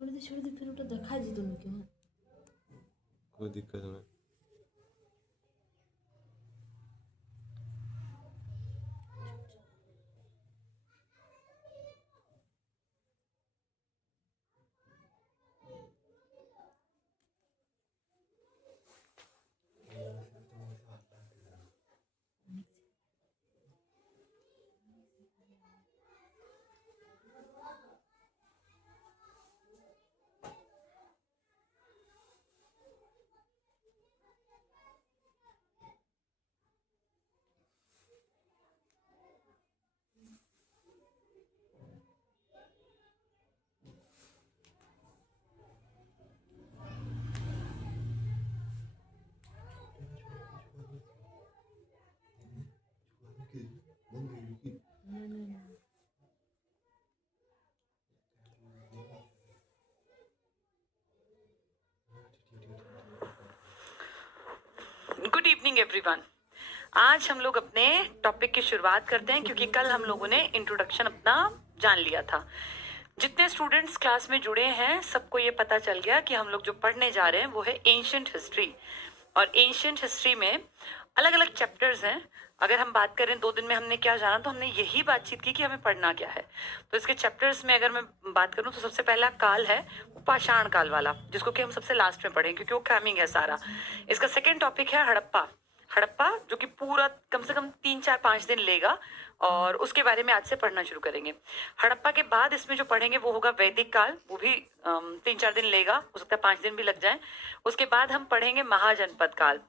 छोड़ दे फिर ওটা দেখা যেত নাকি? कोई दिक्कत नहीं। Good evening everyone. आज हम लोग अपने टॉपिक की शुरुआत करते हैं क्योंकि कल हम लोगों ने इंट्रोडक्शन अपना जान लिया था। जितने स्टूडेंट्स क्लास में जुड़े हैं सबको ये पता चल गया कि हम लोग जो पढ़ने जा रहे हैं वो है एंशियंट हिस्ट्री। और एंशियंट हिस्ट्री में अलग अलग चैप्टर्स हैं। अगर हम बात करें 2 दिन में हमने क्या जाना, तो हमने यही बातचीत की कि हमें पढ़ना क्या है। तो इसके चैप्टर्स में अगर मैं बात करूं तो सबसे पहला काल है, वो पाषाण काल वाला, जिसको कि हम सबसे लास्ट में पढ़ेंगे क्योंकि वो क्रैमिंग है सारा। इसका सेकेंड टॉपिक है हड़प्पा। हड़प्पा जो कि पूरा कम से कम 3 4 5 दिन लेगा और उसके बारे में आज से पढ़ना शुरू करेंगे। हड़प्पा के बाद इसमें जो पढ़ेंगे वो होगा वैदिक काल, वो भी 3 4 दिन लेगा, हो सकता है 5 दिन भी लग जाए। उसके बाद हम पढ़ेंगे महाजनपद काल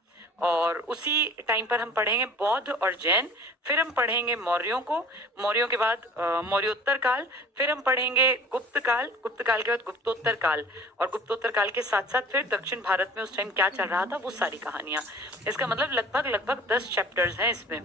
और उसी टाइम पर हम पढ़ेंगे बौद्ध और जैन। फिर हम पढ़ेंगे मौर्यों को, मौर्यों के बाद मौर्योत्तर काल। फिर हम पढ़ेंगे गुप्त काल, गुप्त काल के बाद गुप्तोत्तर काल, और गुप्तोत्तर काल के साथ साथ फिर दक्षिण भारत में उस टाइम क्या चल रहा था वो सारी कहानियां। इसका मतलब लगभग लगभग 10 चैप्टर्स हैं इसमें।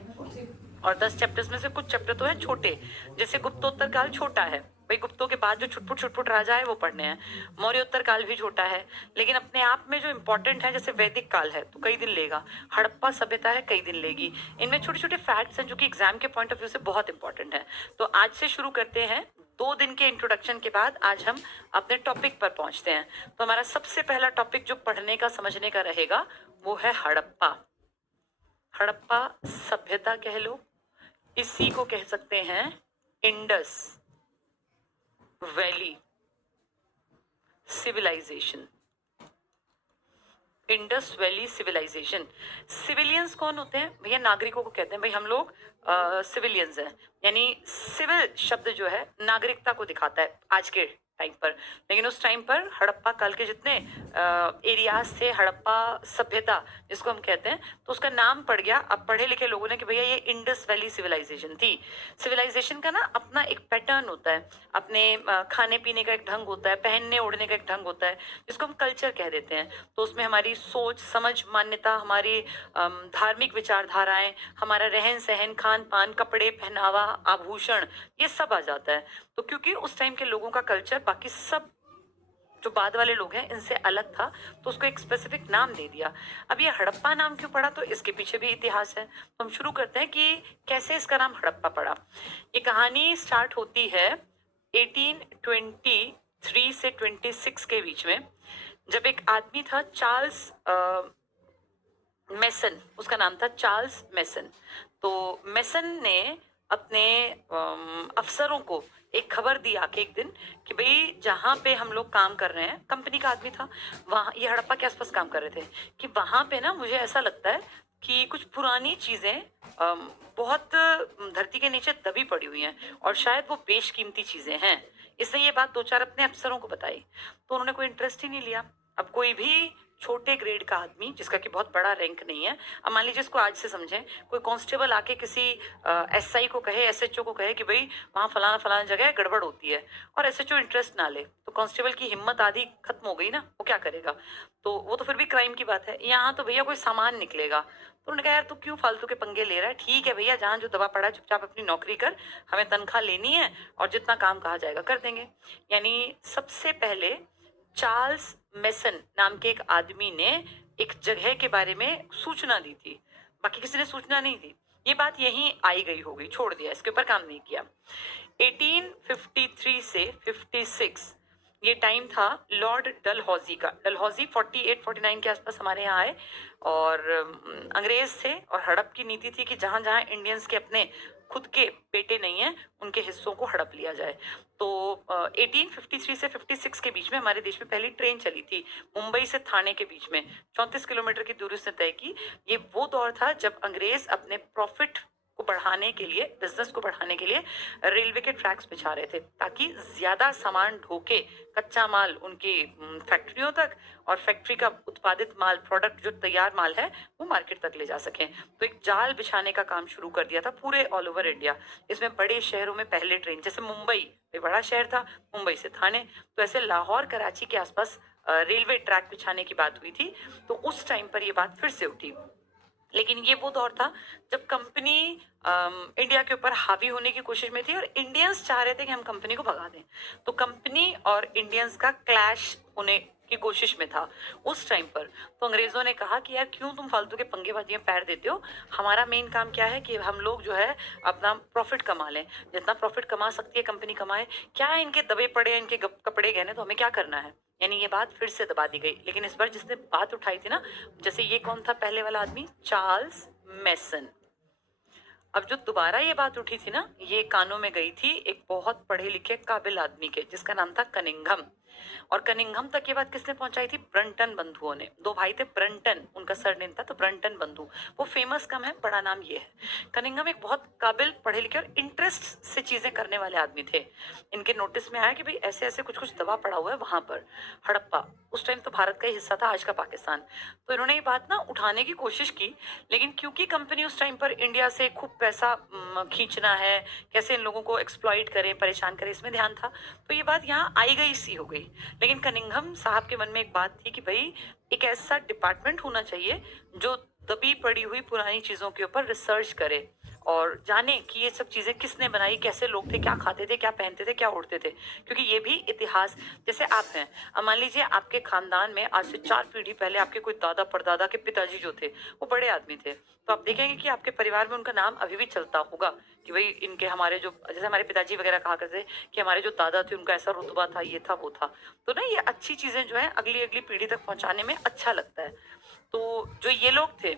और 10 चैप्टर्स में से कुछ चैप्टर तो है छोटे, जैसे गुप्तोत्तर काल छोटा है भाई, गुप्तों के बाद जो छुटपुट छुटपुट राजा है वो पढ़ने हैं। मौर्योत्तर काल भी छोटा है, लेकिन अपने आप में जो इंपॉर्टेंट है, जैसे वैदिक काल है तो कई दिन लेगा, हड़प्पा सभ्यता है कई दिन लेगी। इनमें छोटे छोटे फैक्ट्स हैं जो कि एग्जाम के पॉइंट ऑफ व्यू से बहुत इंपॉर्टेंट है। तो आज से शुरू करते हैं। 2 दिन के इंट्रोडक्शन के बाद आज हम अपने टॉपिक पर पहुंचते हैं। तो हमारा सबसे पहला टॉपिक जो पढ़ने का समझने का रहेगा वो है हड़प्पा। हड़प्पा सभ्यता कह लो, इसी को कह सकते हैं Indus Valley civilization. Indus Valley civilization. Civilians कौन होते हैं भैया? नागरिकों को कहते हैं भाई, हम लोग सिविलियंस हैं। यानी सिविल शब्द जो है नागरिकता को दिखाता है आज के टाइम पर, लेकिन उस टाइम पर हड़प्पा काल के जितने एरियाज थे, हड़प्पा सभ्यता जिसको हम कहते हैं, तो उसका नाम पड़ गया अब पढ़े लिखे लोगों ने कि भैया ये इंडस वैली सिविलाइजेशन थी। सिविलाइजेशन का ना अपना एक पैटर्न होता है, अपने खाने पीने का एक ढंग होता है, पहनने ओढ़ने का एक ढंग होता है, जिसको हम कल्चर कह देते हैं। तो उसमें हमारी सोच समझ मान्यता, हमारी धार्मिक विचारधाराएं, हमारा रहन सहन, खान पान, कपड़े पहनावा, आभूषण, ये सब आ जाता है। तो क्योंकि उस टाइम के लोगों का कल्चर बाकी सब जो बाद वाले लोग हैं इनसे अलग था, तो उसको एक स्पेसिफिक नाम दे दिया। अब ये हड़प्पा नाम क्यों पड़ा, तो इसके पीछे भी इतिहास है। तो हम शुरू करते हैं कि कैसे इसका नाम हड़प्पा पड़ा। ये कहानी स्टार्ट होती है 1823 से 26 के बीच में, जब एक आदमी था चार्ल्स मेसन, उसका नाम था चार्ल्स मेसन। तो मेसन ने अपने अफसरों को एक खबर दी आके एक दिन कि भाई जहाँ पे हम लोग काम कर रहे हैं, कंपनी का आदमी था, वहाँ ये हड़प्पा के आसपास काम कर रहे थे, कि वहाँ पे ना मुझे ऐसा लगता है कि कुछ पुरानी चीज़ें बहुत धरती के नीचे दबी पड़ी हुई हैं और शायद वो बेशकीमती चीज़ें हैं। इसने ये बात 2 4 अपने अफसरों को बताई, तो उन्होंने कोई इंटरेस्ट ही नहीं लिया। अब कोई भी छोटे ग्रेड का आदमी जिसका कि बहुत बड़ा रैंक नहीं है, अब मान लीजिए इसको आज से समझें, कोई कांस्टेबल आके किसी एसआई को कहे, एसएचओ को कहे कि भाई वहाँ फलाना फलाना जगह गड़बड़ होती है, और एसएचओ इंटरेस्ट ना ले, तो कांस्टेबल की हिम्मत आधी खत्म हो गई ना, वो क्या करेगा? तो वो तो फिर भी क्राइम की बात है। यहाँ तो भैया कोई सामान निकलेगा, तो उन्होंने कहा यार तू क्यों फालतू के पंगे ले रहा है, ठीक है भैया जहाँ जो दबा पड़ा है चुपचाप अपनी नौकरी कर, हमें तनख्वाह लेनी है और जितना काम कहा जाएगा कर देंगे। यानी सबसे पहले चार्ल्स मेसन नाम के एक आदमी ने एक जगह के बारे में सूचना दी थी, बाकी किसी ने सूचना नहीं दी। ये बात यहीं आई गई हो गई, छोड़ दिया, इसके ऊपर काम नहीं किया। 1853 से 56 ये टाइम था लॉर्ड डलहौजी का। डलहौजी 48-49 के आसपास हमारे यहाँ आए और अंग्रेज थे और हड़प की नीति थी कि जहाँ जहाँ इंडियंस के अपने खुद के बेटे नहीं हैं उनके हिस्सों को हड़प लिया जाए। तो 1853 से 56 के बीच में हमारे देश में पहली ट्रेन चली थी मुंबई से थाने के बीच में, 34 किलोमीटर की दूरी से तय की। ये वो दौर था जब अंग्रेज अपने प्रॉफिट को बढ़ाने के लिए, बिजनेस को बढ़ाने के लिए रेलवे के ट्रैक्स बिछा रहे थे ताकि ज्यादा सामान ढोके कच्चा माल उनकी फैक्ट्रियों तक और फैक्ट्री का उत्पादित माल, प्रोडक्ट जो तैयार माल है, वो मार्केट तक ले जा सकें। तो एक जाल बिछाने का काम शुरू कर दिया था पूरे ऑल ओवर इंडिया। इसमें बड़े शहरों में पहले ट्रेन, जैसे मुंबई ये बड़ा शहर था, मुंबई से थाने, तो ऐसे लाहौर कराची के आसपास रेलवे ट्रैक बिछाने की बात हुई थी। तो उस टाइम पर ये बात फिर से उठी। लेकिन ये वो दौर था जब कंपनी इंडिया के ऊपर हावी होने की कोशिश में थी और इंडियंस चाह रहे थे कि हम कंपनी को भगा दें। तो कंपनी और इंडियंस का क्लैश होने की कोशिश में था उस टाइम पर। तो अंग्रेजों ने कहा कि यार क्यों तुम फालतू के पंगेबाजी में पैर देते हो, हमारा मेन काम क्या है कि हम लोग जो है अपना प्रॉफिट कमा लें, जितना प्रॉफिट कमा सकती है कंपनी कमाए, क्या इनके दबे पड़े इनके कपड़े गहने, तो हमें क्या करना है। यानी ये बात फिर से दबा दी गई। लेकिन इस बार जिसने बात उठाई थी ना, जैसे ये कौन था पहले वाला आदमी, चार्ल्स मैसन। अब जो दोबारा ये बात उठी थी ना, ये कानों में गई थी एक बहुत पढ़े लिखे काबिल आदमी के, जिसका नाम था कनिंघम। और कनिंघम तक ये बात किसने पहुंचाई थी, ब्रंटन बंधुओं ने। दो भाई थे ब्रंटन, उनका सरनेम था, तो ब्रंटन बंधु। वो फेमस कम है, बड़ा नाम ये है। कनिंघम एक बहुत काबिल, पढ़े लिखे और इंटरेस्ट से चीजें करने वाले आदमी थे। इनके नोटिस में आया कि भाई ऐसे ऐसे कुछ कुछ दबा पड़ा हुआ है वहां पर, हड़प्पा। उस टाइम तो भारत का ही हिस्सा था, आज का पाकिस्तान। तो इन्होंने ये बात ना उठाने की कोशिश की, लेकिन क्योंकि कंपनी उस टाइम पर इंडिया से खूब पैसा खींचना है, कैसे इन लोगों को एक्सप्लॉइट करें, परेशान करें, इसमें ध्यान था। तो ये बात यहाँ आई गई सी हो गई। लेकिन कनिंघम साहब के मन में एक बात थी कि भाई एक ऐसा डिपार्टमेंट होना चाहिए जो दबी पड़ी हुई पुरानी चीजों के ऊपर रिसर्च करे और जाने कि ये सब चीजें किसने बनाई, कैसे लोग थे, क्या खाते थे, क्या पहनते थे, क्या उड़ते थे। क्योंकि ये भी इतिहास, जैसे आप हैं, अब मान लीजिए आपके खानदान में आज से 4 पीढ़ी पहले आपके कोई दादा परदादा के पिताजी जो थे वो बड़े आदमी थे, तो आप देखेंगे कि आपके परिवार में उनका नाम अभी भी चलता होगा कि भाई इनके, हमारे जो, जैसे हमारे पिताजी वगैरह कहा करते थे कि हमारे जो दादा थे उनका ऐसा रुतबा था, ये था, वो था। तो ना ये अच्छी चीजें जो है अगली अगली पीढ़ी तक पहुंचाने में अच्छा लगता है। तो जो ये लोग थे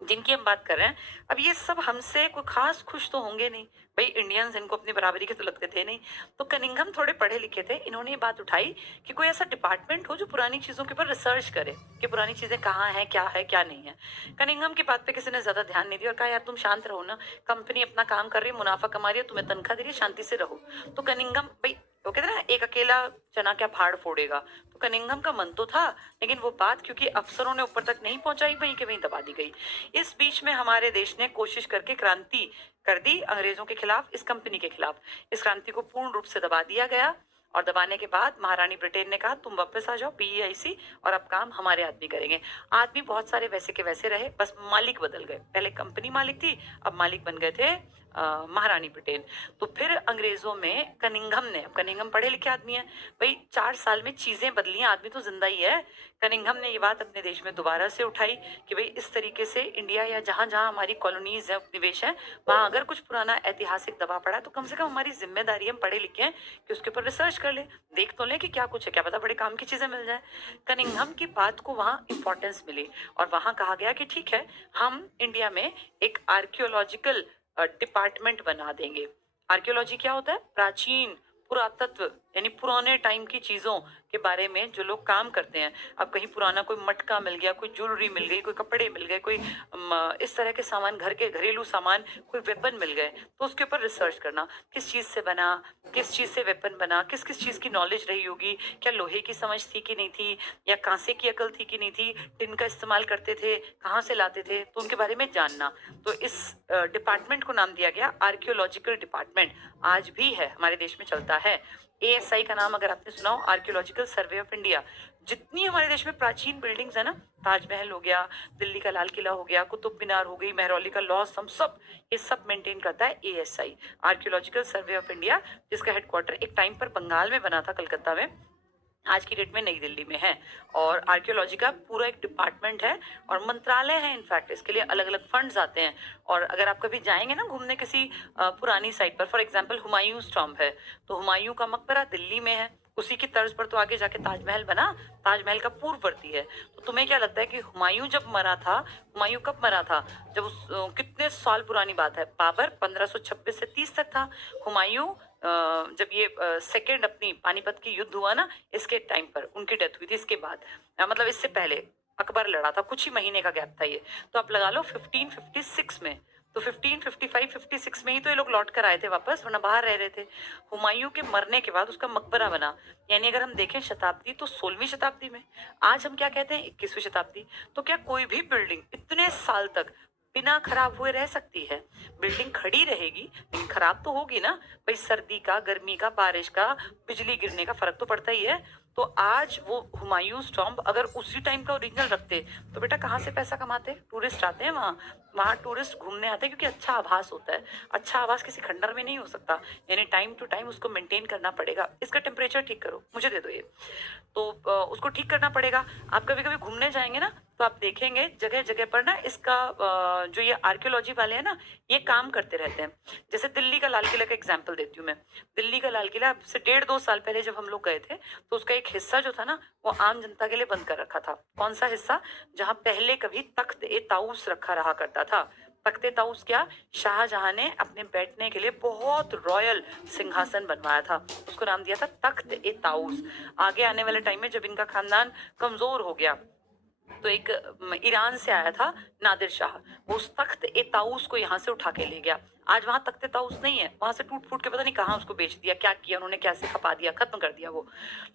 जिनकी हम बात कर रहे हैं, अब ये सब हमसे कोई खास खुश तो होंगे नहीं, भाई इंडियंस इनको अपनी बराबरी के तो लगते थे नहीं। तो कनिंघम थोड़े पढ़े लिखे थे, इन्होंने ये बात उठाई कि कोई ऐसा डिपार्टमेंट हो जो पुरानी चीजों के ऊपर रिसर्च करे कि पुरानी चीजें कहाँ हैं, क्या नहीं है। कनिंघम की बात पे किसी ने ज्यादा ध्यान नहीं दिया और कहा यार तुम शांत रहो ना, कंपनी अपना काम कर रही है, मुनाफा कमा रही है, तुम्हें तनख्वाह दे रही है, शांति से रहो। तो कनिंघम, भाई वो कहते हैं ना एक अकेला चना क्या फाड़ फोड़ेगा, तो कनिंघम का मन तो था, लेकिन वो बात क्योंकि अफसरों ने ऊपर तक नहीं पहुंचाई, वहीं के वहीं दबा दी गई। इस बीच में हमारे देश ने कोशिश करके क्रांति कर दी अंग्रेजों के खिलाफ, इस कंपनी के खिलाफ। इस क्रांति को पूर्ण रूप से दबा दिया गया और दबाने के बाद महारानी ब्रिटेन ने कहा तुम वापस आ जाओ PEIC और अब काम हमारे आदमी करेंगे। आदमी बहुत सारे वैसे के वैसे रहे, बस मालिक बदल गए। पहले कंपनी मालिक थी, अब मालिक बन गए थे महारानी ब्रिटेन। तो फिर अंग्रेजों में कनिंघम ने, अब कनिंघम पढ़े लिखे आदमी है, भाई 4 साल में चीजें बदली हैं, आदमी तो जिंदा ही है। कनिंघम ने ये बात अपने देश में दोबारा से उठाई कि भाई इस तरीके से इंडिया या जहां जहां हमारी कॉलोनीज है, उपनिवेश है, वहां अगर कुछ पुराना ऐतिहासिक दबा पड़ा तो कम से कम हमारी जिम्मेदारी, हम पढ़े लिखे हैं, कि उसके ऊपर रिसर्च कर ले, देख तो ले कि क्या कुछ है, क्या पता बड़े काम की चीजें मिल जाए। कनिंघम की बात को वहां इंपॉर्टेंस मिली और वहां कहा गया कि ठीक है, हम इंडिया में एक आर्कियोलॉजिकल डिपार्टमेंट बना देंगे। आर्कियोलॉजी क्या होता है, प्राचीन पुरातत्व, यानी पुराने टाइम की चीजों के बारे में जो लोग काम करते हैं। अब कहीं पुराना कोई मटका मिल गया, कोई ज्वेलरी मिल गई, कोई कपड़े मिल गए, कोई इस तरह के सामान, घर के घरेलू सामान, कोई वेपन मिल गए, तो उसके ऊपर रिसर्च करना, किस चीज से बना, किस चीज से वेपन बना, किस किस चीज की नॉलेज रही होगी, क्या लोहे की समझ थी कि नहीं थी, या कांसे की अकल थी कि नहीं थी, टिन का इस्तेमाल करते थे, कहाँ से लाते थे, तो उनके बारे में जानना। तो इस डिपार्टमेंट को नाम दिया गया आर्कियोलॉजिकल डिपार्टमेंट। आज भी है, हमारे देश में चलता है। ASI का नाम अगर आपने सुना हो, आर्कियोलॉजिकल सर्वे ऑफ इंडिया। जितनी हमारे देश में प्राचीन बिल्डिंग्स है ना, ताजमहल हो गया, दिल्ली का लाल किला हो गया, कुतुब मीनार हो गई, महरौली का लॉज, हम सब, ये सब मेंटेन करता है ASI, archaeological survey of India, जिसका हेडक्वार्टर एक टाइम पर बंगाल में बना था, कलकत्ता में, आज की डेट में नई दिल्ली में है। और आर्कियोलॉजी का पूरा एक डिपार्टमेंट है और मंत्रालय है, इनफैक्ट इसके लिए अलग अलग फंड्स आते हैं। और अगर आप कभी जाएंगे ना घूमने किसी पुरानी साइट पर, फॉर एग्जांपल हुमायूं टॉम्ब है, तो हुमायूं का मकबरा दिल्ली में है, उसी की तर्ज पर तो आगे जाके ताजमहल बना, ताजमहल का पूर्ववर्ती है। तो तुम्हें क्या लगता है कि हुमायूं जब मरा था, हुमायूं कब मरा था? जब कितने साल पुरानी बात है, बाबर 1526 से 30 तक था। हुमायूं जब ये सेकेंड अपनी पानीपत की युद्ध हुआ ना, इसके टाइम पर उनकी डेथ हुई थी। इसके बाद मतलब इससे पहले अकबर लड़ा था, कुछ ही महीने का गैप था ये। तो आप लगा लो 1556 में, तो 1555 56 में ही तो ये लोग लौट कर आए थे वापस, वरना बाहर रह रहे थे। हुमायूं के मरने के बाद उसका मकबरा बना। यानी अगर हम देखें शताब्दी, तो 16वीं शताब्दी में। आज हम क्या कहते हैं, 21वीं शताब्दी। तो क्या कोई भी बिल्डिंग इतने साल तक बिना खराब हुए रह सकती है? बिल्डिंग खड़ी रहेगी लेकिन खराब तो होगी ना भाई। सर्दी का, गर्मी का, बारिश का, बिजली गिरने का फर्क तो पड़ता ही है। तो आज वो हुमायूं टॉम्ब अगर उसी टाइम का ओरिजिनल रखते तो बेटा कहाँ से पैसा कमाते? टूरिस्ट आते हैं वहाँ, वहाँ टूरिस्ट घूमने आते हैं क्योंकि अच्छा आभास होता है। अच्छा आभास किसी खंडर में नहीं हो सकता, यानी टाइम टू टाइम उसको मेंटेन करना पड़ेगा। इसका टेम्परेचर ठीक करो, मुझे दे दो ये। तो उसको ठीक करना पड़ेगा। आप कभी कभी घूमने जाएंगे ना, तो आप देखेंगे जगह जगह पर ना इसका जो ये आर्कियोलॉजी वाले हैं ना, ये काम करते रहते हैं। जैसे दिल्ली का लाल किला का एग्जाम्पल देती हूँ मैं। दिल्ली का लाल किला से 1.5-2 साल पहले जब हम लोग गए थे, तो उसका एक हिस्सा जो था ना, वो आम जनता के लिए बंद कर रखा था। कौन सा हिस्सा? जहाँ पहले कभी तख्त ए ताऊस रखा रहा करता था। तख्ते ताऊस क्या? शाहजहां ने अपने बैठने के लिए बहुत रॉयल सिंहासन बनवाया था, उसको नाम दिया था तख्त ए ताऊस। आगे आने वाले टाइम में जब इनका खानदान कमजोर हो गया, तो एक ईरान से आया था नादिर शाह, वो उस तख्त ए ताऊस को यहाँ से उठा के ले गया। आज वहां तख्त ए ताऊस नहीं है, वहां से टूट फूट के पता नहीं कहाँ उसको बेच दिया, क्या किया उन्होंने, कैसे खपा दिया, खत्म कर दिया वो।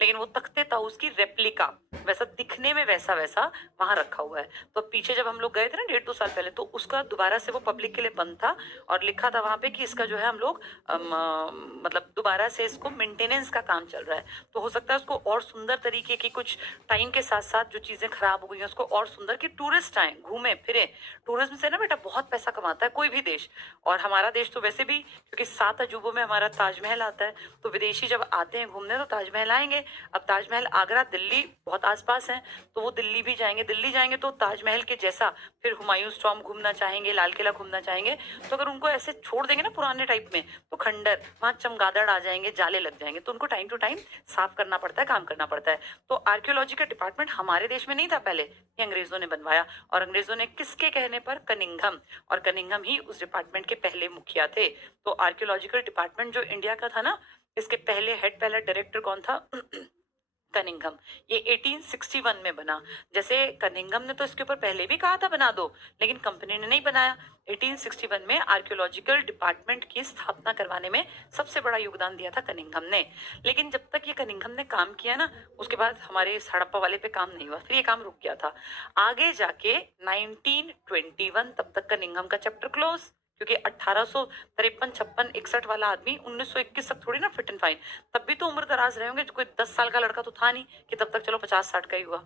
लेकिन वो तख्त ए ताऊस की रेप्लिका, वैसा दिखने में वैसा वैसा वहां रखा हुआ है। तो पीछे जब हम लोग गए थे ना 1.5-2 साल पहले, तो उसका दोबारा से वो पब्लिक के लिए बंद था, और लिखा था वहां पे कि इसका जो है हम लोग मतलब दोबारा से इसको मेंटेनेंस का काम चल रहा है। तो हो सकता है उसको और सुंदर तरीके की, कुछ टाइम के साथ साथ जो चीजें खराब हो गई हैं उसको और सुंदर, कि टूरिस्ट आए, घूमे फिरे। टूरिज्म से ना बेटा बहुत पैसा कमाता है कोई भी देश, और हमारा देश तो वैसे भी, क्योंकि 7 अजूबों में हमारा ताजमहल आता है, तो विदेशी जब आते हैं घूमने तो ताजमहल आएंगे। अब ताजमहल आगरा, दिल्ली बहुत आसपास है, तो वो दिल्ली भी जाएंगे। दिल्ली जाएंगे तो ताजमहल के जैसा फिर हुमायूं टॉम्ब घूमना चाहेंगे, लाल किला घूमना चाहेंगे। तो अगर उनको ऐसे छोड़ देंगे ना पुराने टाइप में, तो खंडर, वहाँ चमगादड़ आ जाएंगे, जाले लग जाएंगे। तो उनको टाइम टू टाइम साफ करना पड़ता है, काम करना पड़ता है। तो आर्कियोलॉजी का डिपार्टमेंट हमारे देश में नहीं था पहले, ये अंग्रेजों ने बनवाया। और अंग्रेजों ने किसके कहने पर? कनिंघम। और कनिंघम ही उस डिपार्टमेंट के पहले मुखिया थे। तो आर्कियोलॉजिकल डिपार्टमेंट जो इंडिया का था ना, इसके पहले हेड, पहला डायरेक्टर कौन था? कनिंघम। ये 1861 में बना। जैसे कनिंघम ने तो इसके ऊपर पहले भी कहा था बना दो, लेकिन कंपनी ने नहीं बनाया। 1861 में आर्कियोलॉजिकल डिपार्टमेंट की स्थापना करवाने में सबसे बड़ा योगदान दिया था कनिंघम ने। लेकिन जब तक ये कनिंघम ने काम किया ना, उसके बाद हमारे इस हड़प्पा वाले पे काम नहीं हुआ, फिर ये काम रुक गया था। आगे जाके 1921 तब तक कनिंघम का चैप्टर क्लोज, क्योंकि 1853, 56, 61 वाला आदमी 1921 तक थोड़ी ना फिट एंड फाइन। तब भी तो उम्र दराज रहे होंगे, कोई 10 साल का लड़का तो था नहीं कि तब तक चलो 50-60 का ही हुआ।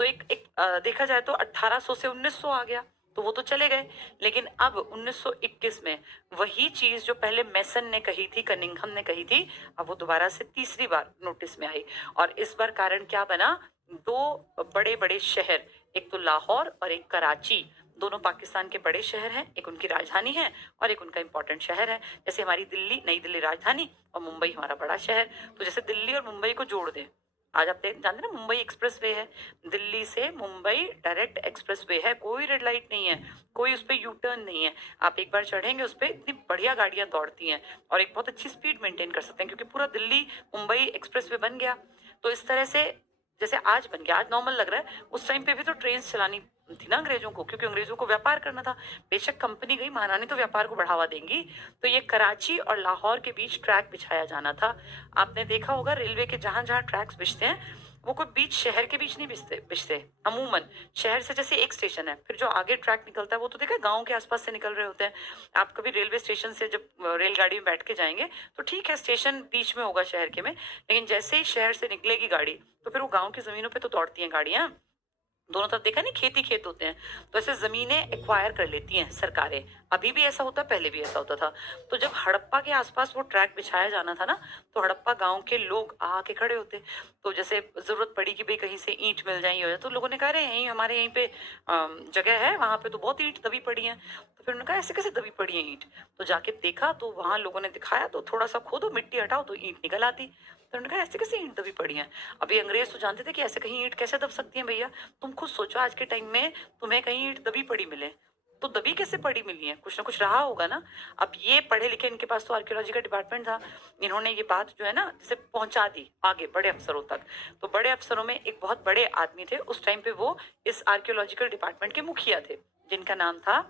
तो देखा जाए तो 1800 से 1900 आ गया, तो वो तो चले गए। लेकिन अब 1921 में वही चीज जो पहले मैसन ने कही थी, कनिंघम ने कही थी, अब वो दोबारा से तीसरी बार नोटिस में आई। और इस बार कारण क्या बना? 2 बड़े बड़े शहर, एक तो लाहौर और एक कराची, दोनों पाकिस्तान के बड़े शहर हैं, एक उनकी राजधानी है और एक उनका इंपॉर्टेंट शहर है। जैसे हमारी दिल्ली, नई दिल्ली राजधानी, और मुंबई हमारा बड़ा शहर। तो जैसे दिल्ली और मुंबई को जोड़ दें, आज आप जानते ना मुंबई एक्सप्रेस वे है, दिल्ली से मुंबई डायरेक्ट एक्सप्रेस वे है, कोई रेड लाइट नहीं है, कोई उस पर यू टर्न नहीं है। आप एक बार चढ़ेंगे उस पर, इतनी बढ़िया गाड़ियां दौड़ती हैं और एक बहुत अच्छी स्पीड मेंटेन कर सकते हैं, क्योंकि पूरा दिल्ली मुंबई एक्सप्रेस वे बन गया। तो इस तरह से जैसे आज बन गया, आज नॉर्मल लग रहा है, उस टाइम पे भी तो ट्रेन चलानी थी ना अंग्रेजों को, क्योंकि अंग्रेजों को व्यापार करना था। बेशक कंपनी गई, महारानी तो व्यापार को बढ़ावा देंगी। तो ये कराची और लाहौर के बीच ट्रैक बिछाया जाना था। आपने देखा होगा रेलवे के जहां जहां ट्रैक्स बिछते हैं, वो कोई बीच, शहर के बीच नहीं बिछते अमूमन। शहर से जैसे एक स्टेशन है, फिर जो आगे ट्रैक निकलता है वो तो देखा गांव के आसपास से निकल रहे होते हैं। आप कभी रेलवे स्टेशन से जब रेलगाड़ी में बैठ के जाएंगे तो ठीक है, स्टेशन बीच में होगा शहर के में, लेकिन जैसे ही शहर से निकलेगी गाड़ी, तो फिर वो गाँव की जमीनों पर तो दौड़ती हैं गाड़ियां। दोनों तरफ देखा नहीं, खेती खेत होते हैं, तो ऐसे जमीनें एक्वायर कर लेती हैं सरकारें अभी भी ऐसा होता, पहले भी ऐसा होता था। तो जब हड़प्पा के आसपास वो ट्रैक बिछाया जाना था ना, तो हड़प्पा गांव के लोग आके खड़े होते। तो जैसे जरूरत पड़ी कि भाई कहीं से ईंट मिल जाए हो जाए, तो लोगों ने कहा अरे यहीं हमारे यहीं पे जगह है, वहां पे तो बहुत ईंट दबी पड़ी है। तो फिर उन्होंने कहा ऐसे कैसे दबी पड़ी है ईंट? तो जाके देखा तो वहां लोगों ने दिखाया, तो थोड़ा सा खोदो, मिट्टी हटाओ तो ईंट निकल आती। तो उन्होंने कहा ऐसे कैसे ईंट दबी पड़ी है? अभी अंग्रेज तो जानते थे कि ऐसे कहीं ईंट कैसे दब सकती है भैया। तुम खुद सोचो आज के टाइम में तुम्हें कहीं ईंट दबी पड़ी मिले, तो दबी कैसे पड़ी मिली है? कुछ ना कुछ रहा होगा ना। अब ये पढ़े लिखे, इनके पास तो आर्कियोलॉजी का डिपार्टमेंट था, इन्होंने ये बात जो है ना जैसे पहुंचा दी आगे बड़े अफसरों तक। तो बड़े अफसरों में एक बहुत बड़े आदमी थे उस टाइम पे, वो इस आर्कियोलॉजिकल डिपार्टमेंट के मुखिया थे, जिनका नाम था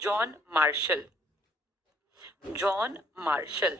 जॉन मार्शल। जॉन मार्शल,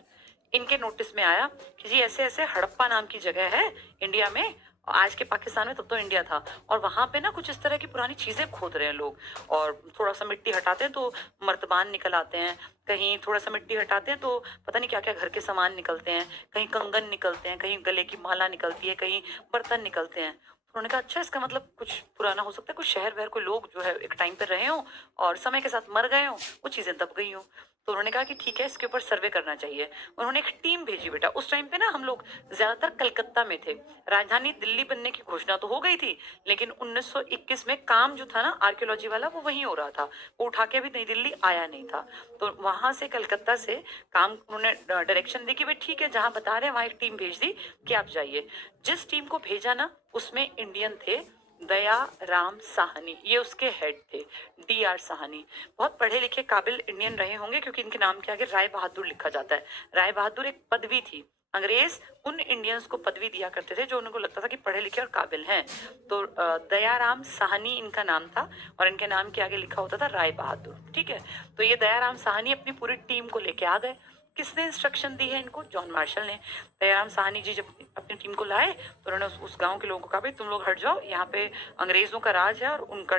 इनके नोटिस में आया कि जी ऐसे ऐसे हड़प्पा नाम की जगह है इंडिया में, आज के पाकिस्तान में, तब तो इंडिया था, और वहां पे ना कुछ इस तरह की पुरानी चीजें खोद रहे हैं लोग, और थोड़ा सा मिट्टी हटाते हैं तो मर्तबान निकल आते हैं, कहीं थोड़ा सा मिट्टी हटाते हैं तो पता नहीं क्या क्या घर के सामान निकलते हैं, कहीं कंगन निकलते हैं, कहीं गले की माला निकलती है, कहीं बर्तन निकलते हैं। तो उन्होंने कहा अच्छा, इसका मतलब कुछ पुराना हो सकता है, कुछ शहर वहर कोई लोग जो है एक टाइम पे रहे हों और समय के साथ मर गए हों, वो चीजें दब गई हों। तो उन्होंने कहा कि ठीक है, इसके ऊपर सर्वे करना चाहिए। उन्होंने एक टीम भेजी बेटा। उस टाइम पे ना हम लोग ज्यादातर कलकत्ता में थे, राजधानी दिल्ली बनने की घोषणा तो हो गई थी, लेकिन 1921 में काम जो था ना आर्कियोलॉजी वाला, वो वहीं हो रहा था, वो उठा के अभी नई दिल्ली आया नहीं था। तो वहां से कलकत्ता से काम उन्होंने डायरेक्शन दी कि भाई ठीक है, जहां बता रहे हैं वहां एक टीम भेज दी कि आप जाइए। जिस टीम को भेजा ना, उसमें इंडियन थे दया राम साहनी, ये उसके हेड थे। DR साहनी बहुत पढ़े लिखे काबिल इंडियन रहे होंगे, क्योंकि इनके नाम के आगे राय बहादुर लिखा जाता है। राय बहादुर एक पदवी थी, अंग्रेज उन इंडियंस को पदवी दिया करते थे जो उनको लगता था कि पढ़े लिखे और काबिल हैं। तो दयाराम साहनी इनका नाम था, और इनके नाम के आगे लिखा होता था राय बहादुर। ठीक है, तो ये दयाराम साहनी अपनी पूरी टीम को लेके आ गए। किसने इंस्ट्रक्शन दी है इनको? जॉन मार्शल ने। दयाराम साहनी जी जब अपनी टीम को लाए तो उन्होंने उस गांव के लोगों को कहा भाई तुम लोग हट जाओ, यहाँ पे अंग्रेजों का राज है और उनका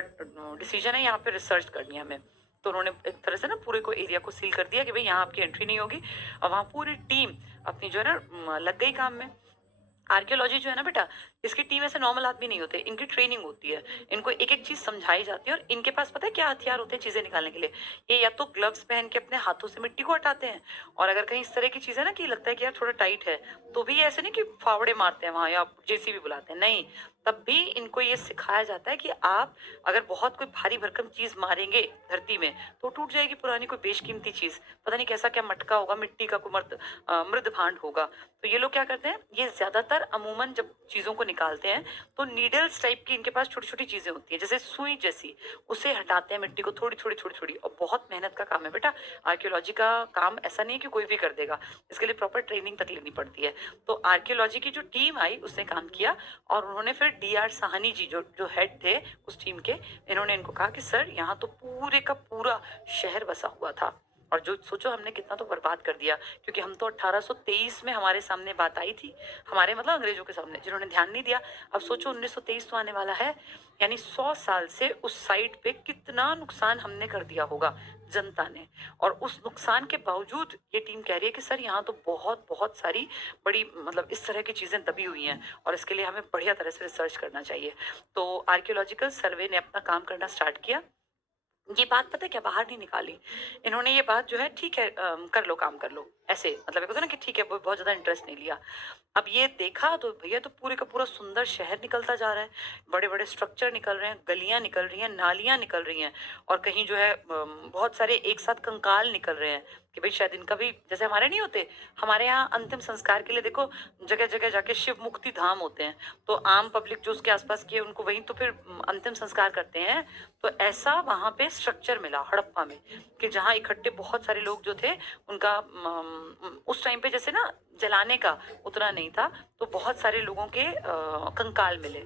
डिसीजन है, यहाँ पे रिसर्च करनी है हमें। तो उन्होंने एक तरह से ना पूरे को एरिया को सील कर दिया कि भाई यहाँ आपकी एंट्री नहीं होगी, और वहाँ पूरी टीम अपनी जो है ना लग गई काम में। आर्कियोलॉजी जो है ना बेटा, इसकी टीम ऐसे नॉर्मल आदमी नहीं होते, इनकी ट्रेनिंग होती है, इनको एक एक चीज समझाई जाती है, और इनके पास पता है क्या हथियार होते हैं चीजें निकालने के लिए? ये या तो ग्लव्स पहन के अपने हाथों से मिट्टी को हटाते हैं, और अगर कहीं इस तरह की चीज है ना कि लगता है कि यार थोड़ा टाइट है, तो भी ऐसे नहीं कि फावड़े मारते हैं वहां या JCB बुलाते हैं, नहीं, तब भी इनको ये सिखाया जाता है कि आप अगर बहुत कोई भारी भरकम चीज मारेंगे धरती में तो टूट जाएगी, पुरानी कोई बेशकीमती चीज, पता नहीं कैसा क्या मटका होगा, मिट्टी का कोई मृद भांड होगा। तो ये लोग क्या करते हैं, ये ज्यादातर अमूमन जब चीजों को निकालते हैं तो नीडल्स टाइप की इनके पास छोटी छोटी चीजें होती हैं, जैसे सुई जैसी, उसे हटाते हैं मिट्टी को थोड़ी थोड़ी थोड़ी थोड़ी, और बहुत मेहनत का काम है बेटा। आर्कियोलॉजी का काम ऐसा नहीं है कि कोई भी कर देगा, इसके लिए प्रॉपर ट्रेनिंग तक लेनी पड़ती है। तो आर्कियोलॉजी की जो टीम आई उसने काम किया, और उन्होंने फिर DR साहनी जी जो जो हेड थे उस टीम के, इन्होंने इनको कहा कि सर यहाँ तो पूरे का पूरा शहर बसा हुआ था, और जो सोचो हमने कितना तो बर्बाद कर दिया, क्योंकि हम तो 1823 में हमारे सामने बात आई थी, हमारे मतलब अंग्रेजों के सामने, जिन्होंने ध्यान नहीं दिया। अब सोचो 1923 तो आने वाला है, यानी 100 साल से उस साइट पे कितना नुकसान हमने कर दिया होगा जनता ने। और उस नुकसान के बावजूद ये टीम कह रही है कि सर यहाँ तो बहुत बहुत सारी बड़ी मतलब इस तरह की चीजें दबी हुई हैं, और इसके लिए हमें बढ़िया तरह से रिसर्च करना चाहिए। तो आर्कियोलॉजिकल सर्वे ने अपना काम करना स्टार्ट किया। ये बात पता है क्या बाहर नहीं निकाली इन्होंने, ये बात जो है ठीक है कर लो काम कर लो, ऐसे मतलब एक होता है ना कि ठीक है, बहुत ज्यादा इंटरेस्ट नहीं लिया। अब ये देखा तो भैया तो पूरे का पूरा सुंदर शहर निकलता जा रहा है, बड़े बड़े स्ट्रक्चर निकल रहे हैं, गलियां निकल रही हैं, नालियां निकल रही हैं, और कहीं जो है बहुत सारे एक साथ कंकाल निकल रहे हैं कि भाई शायद इनका भी, जैसे हमारे नहीं होते, हमारे यहाँ अंतिम संस्कार के लिए देखो जगह जगह जाके शिव मुक्ति धाम होते हैं, तो आम पब्लिक जो उसके आसपास की है उनको वहीं तो फिर अंतिम संस्कार करते हैं। तो ऐसा वहां पे स्ट्रक्चर मिला हड़प्पा में कि जहाँ इकट्ठे बहुत सारे लोग जो थे उनका उस टाइम पे जैसे ना जलाने का उतना नहीं था, तो बहुत सारे लोगों के कंकाल मिले।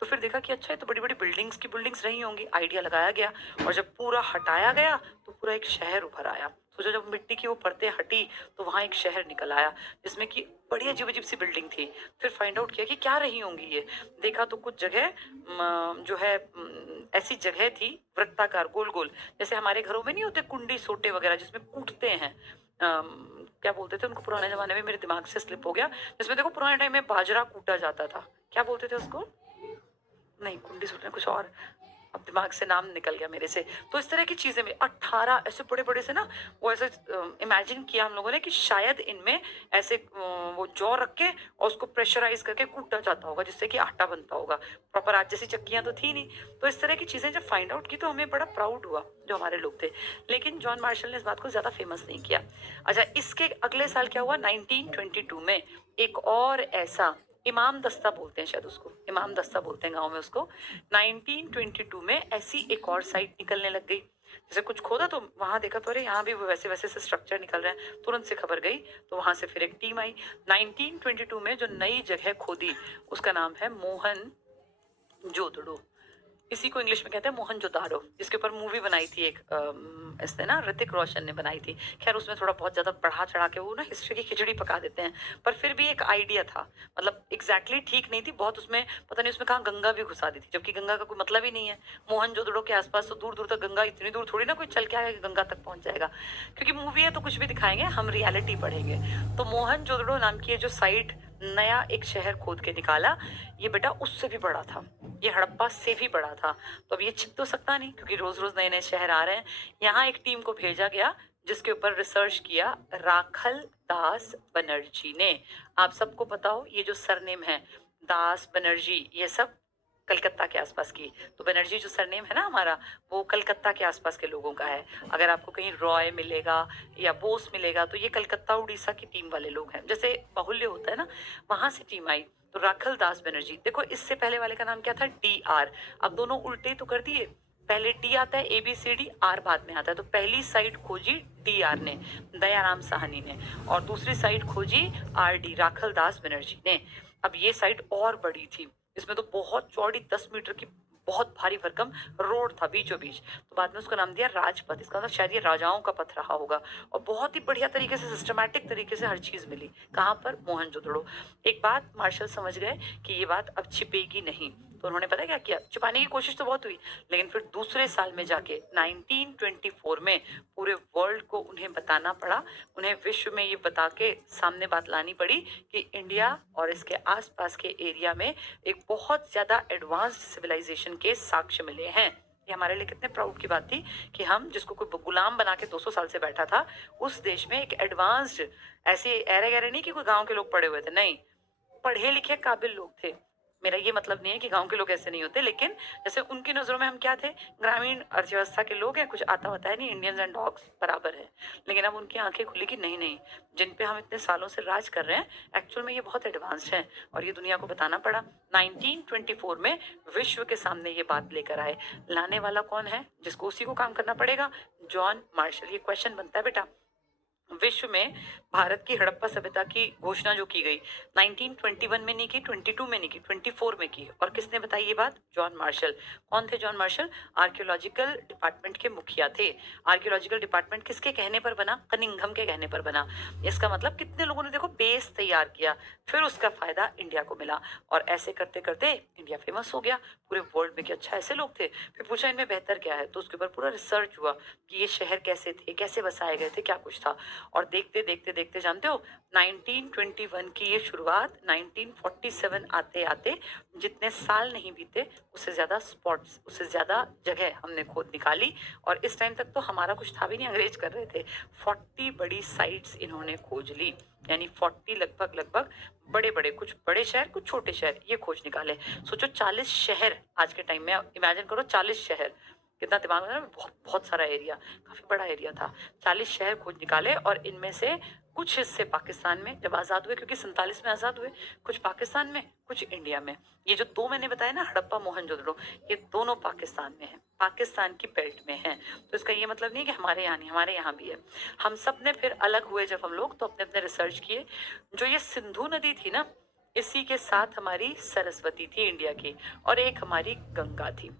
तो फिर देखा कि अच्छा है तो बड़ी बड़ी बिल्डिंग्स की बिल्डिंग्स रही होंगी, आइडिया लगाया गया, और जब पूरा हटाया गया तो पूरा एक शहर उभर आया। सोचो जब मिट्टी की वो परतें हटी तो वहां एक शहर निकल आया जिसमें कि बड़ी अजीब अजीब सी बिल्डिंग थी। फिर फाइंड आउट किया कि क्या रही होंगी ये, देखा तो कुछ जगह जो है ऐसी जगह थी वृत्ताकार गोल गोल, जैसे हमारे घरों में नहीं होते कुंडी सोटे वगैरह जिसमें कूटते हैं, क्या बोलते थे उनको, पुराने जमाने में मेरे दिमाग से स्लिप हो गया, जिसमें देखो पुराने टाइम में बाजरा कूटा जाता था, क्या बोलते थे उसको? नहीं कुंडी सोटे, कुछ और, अब दिमाग से नाम निकल गया मेरे से। तो इस तरह की चीज़ें में 18 ऐसे बड़े-बड़े से ना, वो ऐसे इमेजिन किया हम लोगों ने कि शायद इनमें ऐसे वो जौ रख के और उसको प्रेशराइज़ करके कूटा जाता होगा जिससे कि आटा बनता होगा। प्रॉपर आज जैसी चक्कियाँ तो थी नहीं। तो इस तरह की चीज़ें जब फाइंड आउट की तो हमें बड़ा प्राउड हुआ जो हमारे लोग थे। लेकिन जॉन मार्शल ने इस बात को ज़्यादा फेमस नहीं किया। अच्छा, इसके अगले साल क्या हुआ, 1922 में एक और ऐसा इमाम दस्ता बोलते हैं, शायद उसको इमाम दस्ता बोलते हैं गाँव में उसको। 1922 में ऐसी एक और साइट निकलने लग गई। जैसे कुछ खोदा तो वहाँ देखा तो अरे यहाँ भी वो वैसे-वैसे से स्ट्रक्चर निकल रहे हैं, तुरंत से खबर गई, तो वहाँ से फिर एक टीम आई। 1922 में जो नई जगह खोदी उसका नाम है मोहनजोदड़ो। इसी को इंग्लिश में कहते हैं मोहनजोदारो, जिसके ऊपर मूवी बनाई थी एक इसने ना ऋतिक रोशन ने बनाई थी। खैर उसमें थोड़ा बहुत ज़्यादा बढ़ा चढ़ा के वो ना हिस्ट्री की खिचड़ी पका देते हैं, पर फिर भी एक आइडिया था, मतलब एग्जैक्टली ठीक नहीं थी बहुत, उसमें पता नहीं उसमें कहाँ गंगा भी घुसा दी थी, जबकि गंगा का कोई मतलब ही नहीं है। मोहनजोदड़ो के आसपास तो दूर दूर तक गंगा, इतनी दूर थोड़ी ना कोई चल के आएगा कि गंगा तक पहुंच जाएगा, क्योंकि मूवी है तो कुछ भी दिखाएंगे, हम रियलिटी पढ़ेंगे। तो मोहनजोदड़ो नाम की ये जो साइट नया एक शहर खोद के निकाला, ये बेटा उससे भी बड़ा था, ये हड़प्पा से भी बड़ा था। तो अब ये छिप तो सकता नहीं क्योंकि रोज रोज नए नए शहर आ रहे हैं। यहाँ एक टीम को भेजा गया जिसके ऊपर रिसर्च किया राखल दास बनर्जी ने। आप सबको पता हो ये जो सरनेम है दास बनर्जी, ये सब कलकत्ता के आसपास की, तो बनर्जी जो सरनेम है ना हमारा, वो कलकत्ता के आसपास के लोगों का है। अगर आपको कहीं रॉय मिलेगा या बोस मिलेगा तो ये कलकत्ता उड़ीसा की टीम वाले लोग हैं, जैसे बाहुल्य होता है ना, वहां से टीम आई। तो राखल दास बनर्जी, देखो इससे पहले वाले का नाम क्या था, डी आर। अब दोनों उल्टे तो कर दिए, पहले डी आता है ABCD, आर बाद में आता है। तो पहली साइट खोजी DR ने, दयाराम साहनी ने, और दूसरी साइट खोजी RD राखल दास बनर्जी ने। अब ये साइट और बड़ी थी, इसमें तो बहुत चौड़ी 10 मीटर की बहुत भारी भरकम रोड था बीचों बीच। तो बाद में उसका नाम दिया राजपथ, इसका मतलब शायद ये राजाओं का पथ रहा होगा। और बहुत ही बढ़िया तरीके से सिस्टमैटिक तरीके से हर चीज मिली, कहाँ पर, मोहनजोदड़ो। एक बात मार्शल समझ गए कि ये बात अब छिपेगी नहीं, तो उन्होंने पता क्या किया, छुपाने की कोशिश तो बहुत हुई, लेकिन फिर दूसरे साल में जाके 1924 में पूरे वर्ल्ड को उन्हें बताना पड़ा, उन्हें विश्व में ये बता के सामने बात लानी पड़ी कि इंडिया और इसके आसपास के एरिया में एक बहुत ज्यादा एडवांस्ड सिविलाइजेशन के साक्ष्य मिले हैं। ये हमारे लिए कितने प्राउड की बात थी कि हम जिसको कोई गुलाम बना के 200 साल से बैठा था, उस देश में एक एडवांस्ड, ऐसे ऐरे गहरे नहीं कि कोई गांव के लोग पढ़े हुए थे, नहीं, पढ़े लिखे काबिल लोग थे। मेरा ये मतलब नहीं है कि गांव के लोग ऐसे नहीं होते, लेकिन जैसे उनकी नजरों में हम क्या थे, ग्रामीण अर्थव्यवस्था के लोग हैं, कुछ आता होता है नहीं, इंडियंस एंड डॉग्स बराबर है। लेकिन अब उनकी आंखें खुली कि नहीं नहीं, जिन पे हम इतने सालों से राज कर रहे हैं एक्चुअल में ये बहुत एडवांस्ड है, और ये दुनिया को बताना पड़ा। 1924 में विश्व के सामने ये बात लेकर आए। लाने वाला कौन है, जिसको उसी को काम करना पड़ेगा, जॉन मार्शल। ये क्वेश्चन बनता है बेटा, विश्व में भारत की हड़प्पा सभ्यता की घोषणा जो की गई 1921 में नहीं की, 22 में नहीं की, 24 में की, और किसने बताई ये बात, जॉन मार्शल। कौन थे जॉन मार्शल, आर्कियोलॉजिकल डिपार्टमेंट के मुखिया थे। आर्कियोलॉजिकल डिपार्टमेंट किसके कहने पर बना, कनिंघम के कहने पर बना। इसका मतलब कितने लोगों ने देखो बेस तैयार किया, फिर उसका फायदा इंडिया को मिला, और ऐसे करते करते इंडिया फेमस हो गया पूरे वर्ल्ड में कि अच्छा ऐसे लोग थे। फिर पूछा इनमें बेहतर क्या है, तो उसके ऊपर पूरा रिसर्च हुआ कि ये शहर कैसे थे, कैसे बसाए गए थे, क्या कुछ था। और देखते देखते देखते जानते हो 1921 की ये शुरुआत 1947 आते आते जितने साल नहीं बीते, उससे ज्यादा स्पॉट्स, उससे ज्यादा जगह हमने खोद निकाली। और इस टाइम तक तो हमारा कुछ था भी नहीं, अंग्रेज कर रहे थे। 40 बड़ी साइट्स इन्होंने खोज ली, यानी 40 लगभग लगभग बड़े बड़े, कुछ बड़े शहर कुछ छोटे शहर, ये खोज निकाले। सोचो 40 शहर आज के टाइम में, इमेजिन करो 40 शहर, कितना दिमाग में ना, बहुत बहुत सारा एरिया, काफी बड़ा एरिया था। 40 शहर खोज निकाले, और इनमें से कुछ हिस्से पाकिस्तान में जब आजाद हुए, क्योंकि 47 में आजाद हुए, कुछ पाकिस्तान में कुछ इंडिया में। ये जो दो मैंने बताया ना, हड़प्पा मोहनजोदड़ो, ये दोनों पाकिस्तान में है, पाकिस्तान की बेल्ट में है। तो इसका ये मतलब नहीं कि हमारे यहाँ नहीं, हमारे यहाँ भी है। हम सब ने फिर अलग हुए जब हम लोग, तो अपने अपने रिसर्च किए। जो ये सिंधु नदी थी ना, इसी के साथ हमारी सरस्वती थी इंडिया की, और एक हमारी गंगा थी।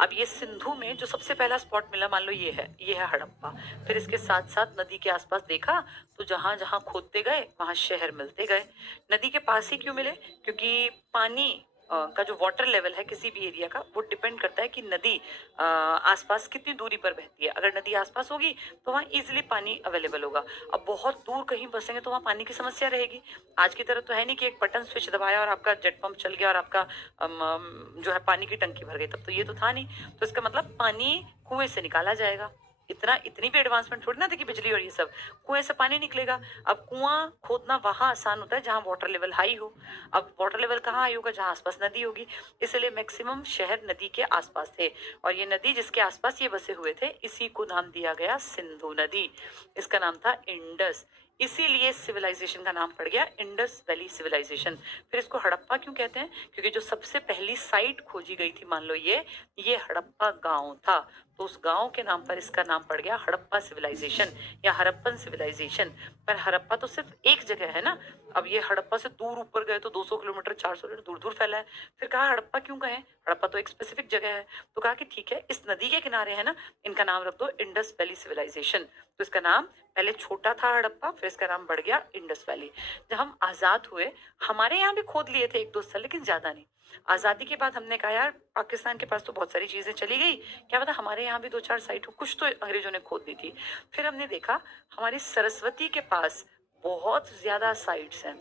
अब ये सिंधु में जो सबसे पहला स्पॉट मिला, मान लो ये है हड़प्पा। फिर इसके साथ साथ नदी के आसपास देखा तो जहां जहां खोदते गए वहां शहर मिलते गए। नदी के पास ही क्यों मिले, क्योंकि पानी का जो वाटर लेवल है किसी भी एरिया का, वो डिपेंड करता है कि नदी आसपास कितनी दूरी पर बहती है। अगर नदी आसपास होगी तो वहाँ इजिली पानी अवेलेबल होगा। अब बहुत दूर कहीं बसेंगे तो वहाँ पानी की समस्या रहेगी। आज की तरह तो है नहीं कि एक बटन स्विच दबाया और आपका जेट पंप चल गया और आपका जो है पानी की टंकी भर गई, तब तो ये तो था नहीं। तो इसका मतलब पानी कुएं से निकाला जाएगा। इतनी भी एडवांसमेंट थोड़ी ना थी कि बिजली और ये सब, कुएं से पानी निकलेगा। अब कुआं खोदना वहां आसान होता है जहां वाटर लेवल हाई हो। अब वाटर लेवल कहाँ हाई होगा? जहां आसपास नदी होगी। इसलिए मैक्सिमम शहर नदी के आसपास थे, और ये नदी जिसके आसपास ये बसे हुए थे, इसी को नाम दिया गया सिंधु नदी। इसका नाम था इंडस। इसीलिए सिविलाइजेशन का नाम पड़ गया इंडस वैली सिविलाइजेशन। फिर इसको हड़प्पा क्यों कहते हैं? क्योंकि जो सबसे पहली साइट खोजी गई थी, मान लो ये हड़प्पा गांव था, तो उस गांव के नाम पर इसका नाम पड़ गया हड़प्पा सिविलाइजेशन या हड़प्पन सिविलाइजेशन। पर हड़प्पा तो सिर्फ एक जगह है ना। अब ये हड़प्पा से दूर ऊपर गए तो 200 किलोमीटर 400 किलोमीटर दूर दूर फैला है। फिर कहा हड़प्पा क्यों कहें? हड़प्पा तो एक स्पेसिफिक जगह है। तो कहा कि ठीक है, इस नदी के किनारे है ना, इनका नाम रख दो इंडस वैली सिविलाइजेशन। तो इसका नाम पहले छोटा था हड़प्पा, फिर इसका नाम बढ़ गया इंडस वैली। जब हम आजाद हुए, हमारे यहाँ भी खोद लिए थे 1-2 स्थल, लेकिन ज्यादा नहीं। आजादी के बाद हमने कहा यार पाकिस्तान के पास तो बहुत सारी चीजें चली गई, क्या पता हमारे यहाँ भी 2-4 साइट हो, कुछ तो अंग्रेजों ने खोद दी थी। फिर हमने देखा हमारी सरस्वती के पास बहुत ज्यादा साइट्स हैं।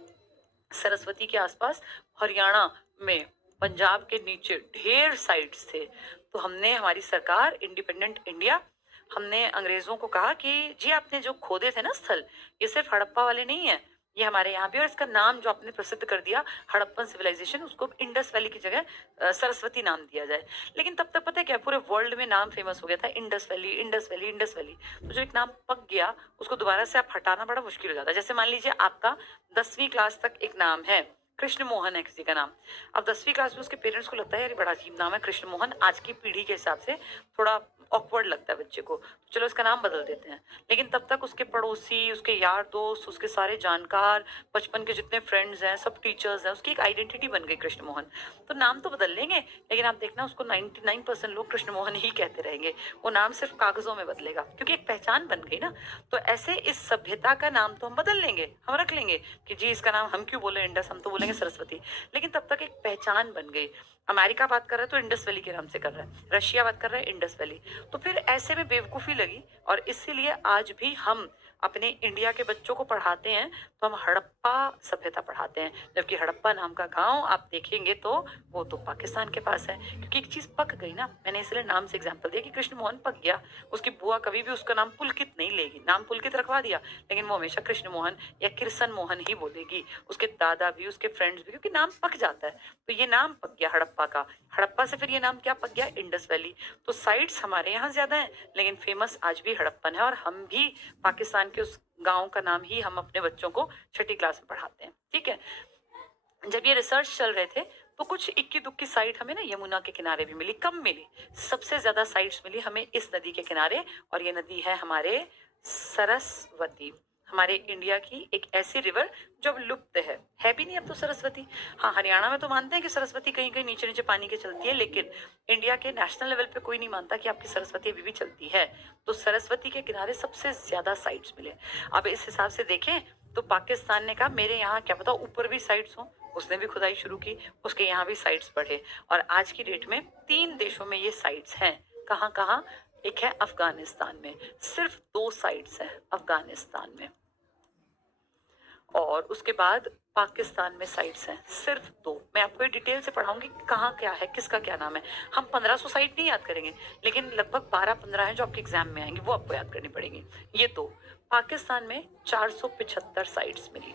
सरस्वती के आसपास हरियाणा में, पंजाब के नीचे ढेर साइट्स थे। तो हमने, हमारी सरकार इंडिपेंडेंट इंडिया, हमने अंग्रेजों को कहा कि जी आपने जो खोदे थे ना स्थल, ये सिर्फ हड़प्पा वाले नहीं है, ये हमारे यहाँ भी, और इसका नाम जो आपने प्रसिद्ध कर दिया हड़प्पन सिविलाइजेशन, उसको इंडस वैली की जगह सरस्वती नाम दिया जाए। लेकिन तब तक पता है क्या, पूरे वर्ल्ड में नाम फेमस हो गया था Indus valley Indus valley Indus valley. तो जो एक नाम पक गया, उसको दोबारा से आप हटाना बड़ा मुश्किल हो जाता है। जैसे मान लीजिए आपका 10वीं क्लास तक एक नाम है, कृष्ण मोहन है किसी का नाम। अब 10वीं क्लास में उसके पेरेंट्स को लगता है यार ये बड़ा अजीब नाम है कृष्ण मोहन, आज की पीढ़ी के हिसाब से थोड़ा ऑकवर्ड लगता है बच्चे को, तो चलो इसका नाम बदल देते हैं। लेकिन तब तक उसके पड़ोसी, उसके यार दोस्त, उसके सारे जानकार, बचपन के जितने फ्रेंड्स हैं, सब टीचर्स हैं, उसकी एक आइडेंटिटी बन गई कृष्ण मोहन। तो नाम तो बदल लेंगे, लेकिन आप देखना उसको 99% लोग कृष्ण मोहन ही कहते रहेंगे। वो नाम सिर्फ कागजों में बदलेगा, क्योंकि एक पहचान बन गई ना। तो ऐसे इस सभ्यता का नाम तो हम बदल लेंगे, हम रख लेंगे कि जी इसका नाम हम क्यों बोले इंडस, हम तो बोलेंगे सरस्वती। लेकिन तब तक एक पहचान बन गई। अमेरिका बात कर रहा है तो इंडस वैली के नाम से कर रहा है, रशिया बात कर रहा है इंडस वैली। तो फिर ऐसे में बेवकूफ़ी लगी, और इसीलिए आज भी हम अपने इंडिया के बच्चों को पढ़ाते हैं तो हम हड़प्पा सभ्यता पढ़ाते हैं, जबकि हड़प्पा नाम का गांव आप देखेंगे तो वो तो पाकिस्तान के पास है। क्योंकि एक चीज़ पक गई ना, मैंने इसलिए नाम से एग्जांपल दिया कि कृष्ण मोहन पक गया, उसकी बुआ कभी भी उसका नाम पुलकित नहीं लेगी, नाम पुलकित रखवा दिया, लेकिन वो हमेशा कृष्ण मोहन या किरसन मोहन ही बोलेगी, उसके दादा भी, उसके फ्रेंड्स भी, क्योंकि नाम पक जाता है। तो ये नाम पक गया हड़प्पा का। हड़प्पा से फिर ये नाम क्या पक गया? Indus valley. तो साइट्स हमारे यहाँ ज्यादा हैं, लेकिन फेमस आज भी हड़प्पन है, और हम भी पाकिस्तान के उस गांव का नाम ही हम अपने बच्चों को 6ठी क्लास में पढ़ाते हैं। ठीक है, जब ये रिसर्च चल रहे थे तो कुछ इक्की दुक्की साइट हमें ना यमुना के किनारे भी मिली। कम मिली, सबसे ज्यादा साइट्स मिली हमें इस नदी के किनारे, और ये नदी है हमारे सरस्वती, हमारे इंडिया की एक ऐसी रिवर जो अब लुप्त है भी नहीं अब तो सरस्वती। हाँ, हरियाणा में तो मानते हैं कि सरस्वती कहीं कहीं नीचे नीचे पानी के चलती है, लेकिन इंडिया के नेशनल लेवल पे कोई नहीं मानता कि आपकी सरस्वती अभी भी चलती है। तो सरस्वती के किनारे सबसे ज्यादा साइट्स मिले। अब इस हिसाब से देखें तो पाकिस्तान ने कहा मेरे यहाँ क्या पता ऊपर भी साइट्स हों, उसने भी खुदाई शुरू की, उसके यहाँ भी साइट्स बढ़े, और आज की डेट में 3 देशों में ये साइट्स हैं। कहाँ कहाँ? एक है अफगानिस्तान में, सिर्फ 2 साइट्स हैं अफगानिस्तान में, और उसके बाद पाकिस्तान में साइट्स हैं सिर्फ 2। मैं आपको ये डिटेल से पढ़ाऊंगी कहाँ क्या है, किसका क्या नाम है। हम 1500 साइट नहीं याद करेंगे, लेकिन लगभग 12-15 हैं जो आपके एग्जाम में आएंगे, वो आपको याद करनी पड़ेगी। ये तो पाकिस्तान में 475 साइट्स मिली,